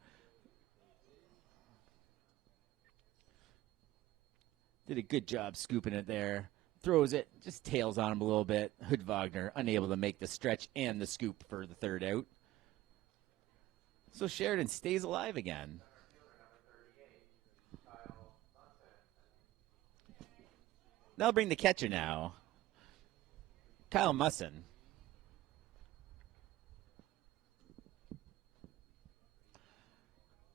Did a good job scooping it there. Throws it, just tails on him a little bit. Hood-Wagner unable to make the stretch and the scoop for the third out. So Sheridan stays alive again. They'll bring the catcher now. Kyle Musson.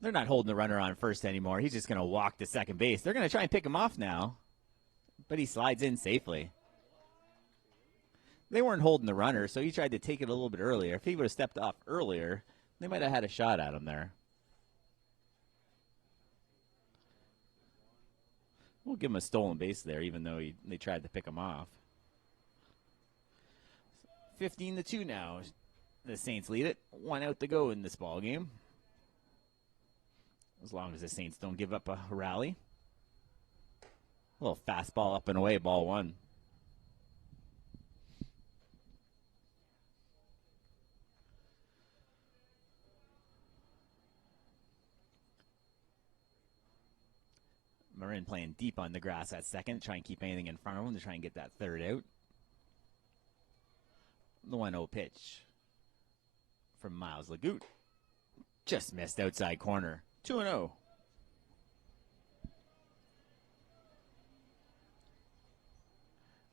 They're not holding the runner on first anymore. He's just going to walk to second base. They're going to try and pick him off now, but he slides in safely. They weren't holding the runner, so he tried to take it a little bit earlier. If he would have stepped off earlier, they might have had a shot at him there. We'll give him a stolen base there, even though they tried to pick him off. 15-2 now. The Saints lead it. 1 out to go in this ball game. As long as the Saints don't give up a rally. A little fastball up and away, ball 1. Marin playing deep on the grass at second, try and keep anything in front of him to try and get that third out. The 1-0 pitch from Miles Lagout. Just missed outside corner. 2-0.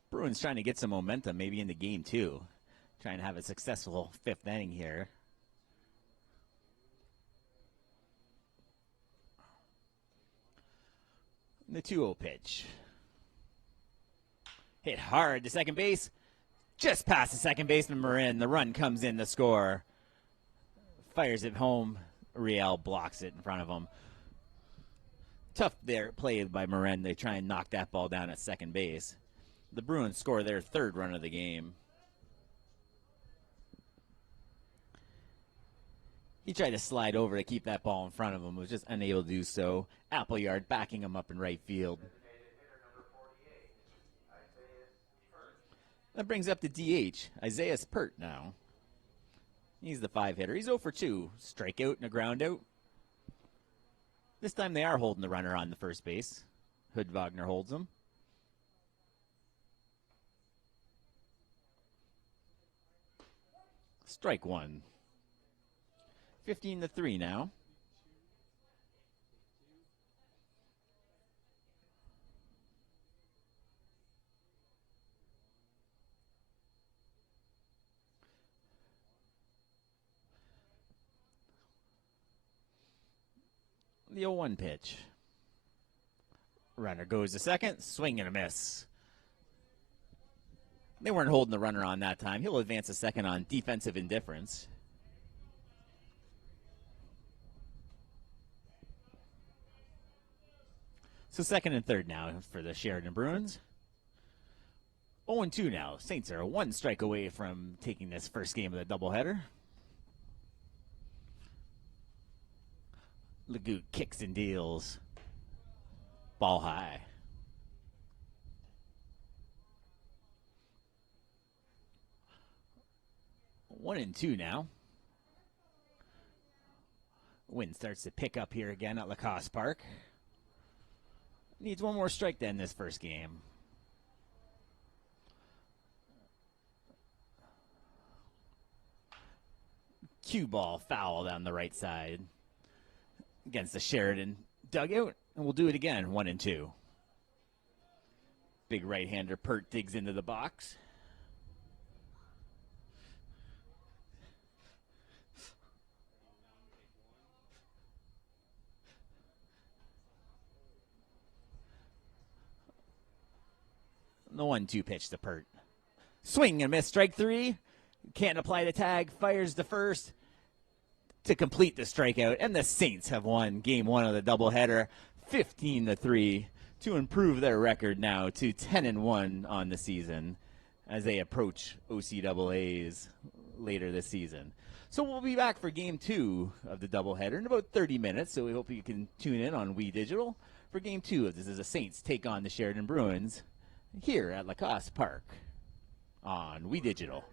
Bruins trying to get some momentum maybe into game 2. Trying to have a successful 5th inning here. The 2-0 pitch. Hit hard to second base. Just past the second baseman, Marin. The run comes in to score. Fires it home. Riel blocks it in front of him. Tough there play by Marin. They try and knock that ball down at second base. The Bruins score their 3rd run of the game. He tried to slide over to keep that ball in front of him. Was just unable to do so. Appleyard backing him up in right field. That brings up the DH, Isaiah Pert now. He's the 5-hitter. He's 0 for 2. Strikeout and a ground out. This time they are holding the runner on the first base. Hood Wagner holds him. Strike 1. 15-3 now. The 0-1 pitch. Runner goes to second. Swing and a miss. They weren't holding the runner on that time. He'll advance a second on defensive indifference. So 2nd and 3rd now for the Sheridan Bruins. 0-2 now. Saints are 1 strike away from taking this first game of the doubleheader. Lagout kicks and deals. Ball high. One and two now. Wind starts to pick up here again at Lacoste Park. Needs one more strike to end this first game. Cue ball foul down the right side against the Sheridan dugout, and we'll do it again, 1-2. Big right-hander Pert digs into the box. The 1-2 pitch to Pert. Swing and miss, strike three. Can't apply the tag, fires to first to complete the strikeout, and the Saints have won game one of the doubleheader, 15-3, to improve their record now to 10-1 on the season as they approach OCAA's later this season. So we'll be back for game two of the doubleheader in about 30 minutes, so we hope you can tune in on We Digital for game two of this as the Saints take on the Sheridan Bruins here at Lacoste Park on We Digital.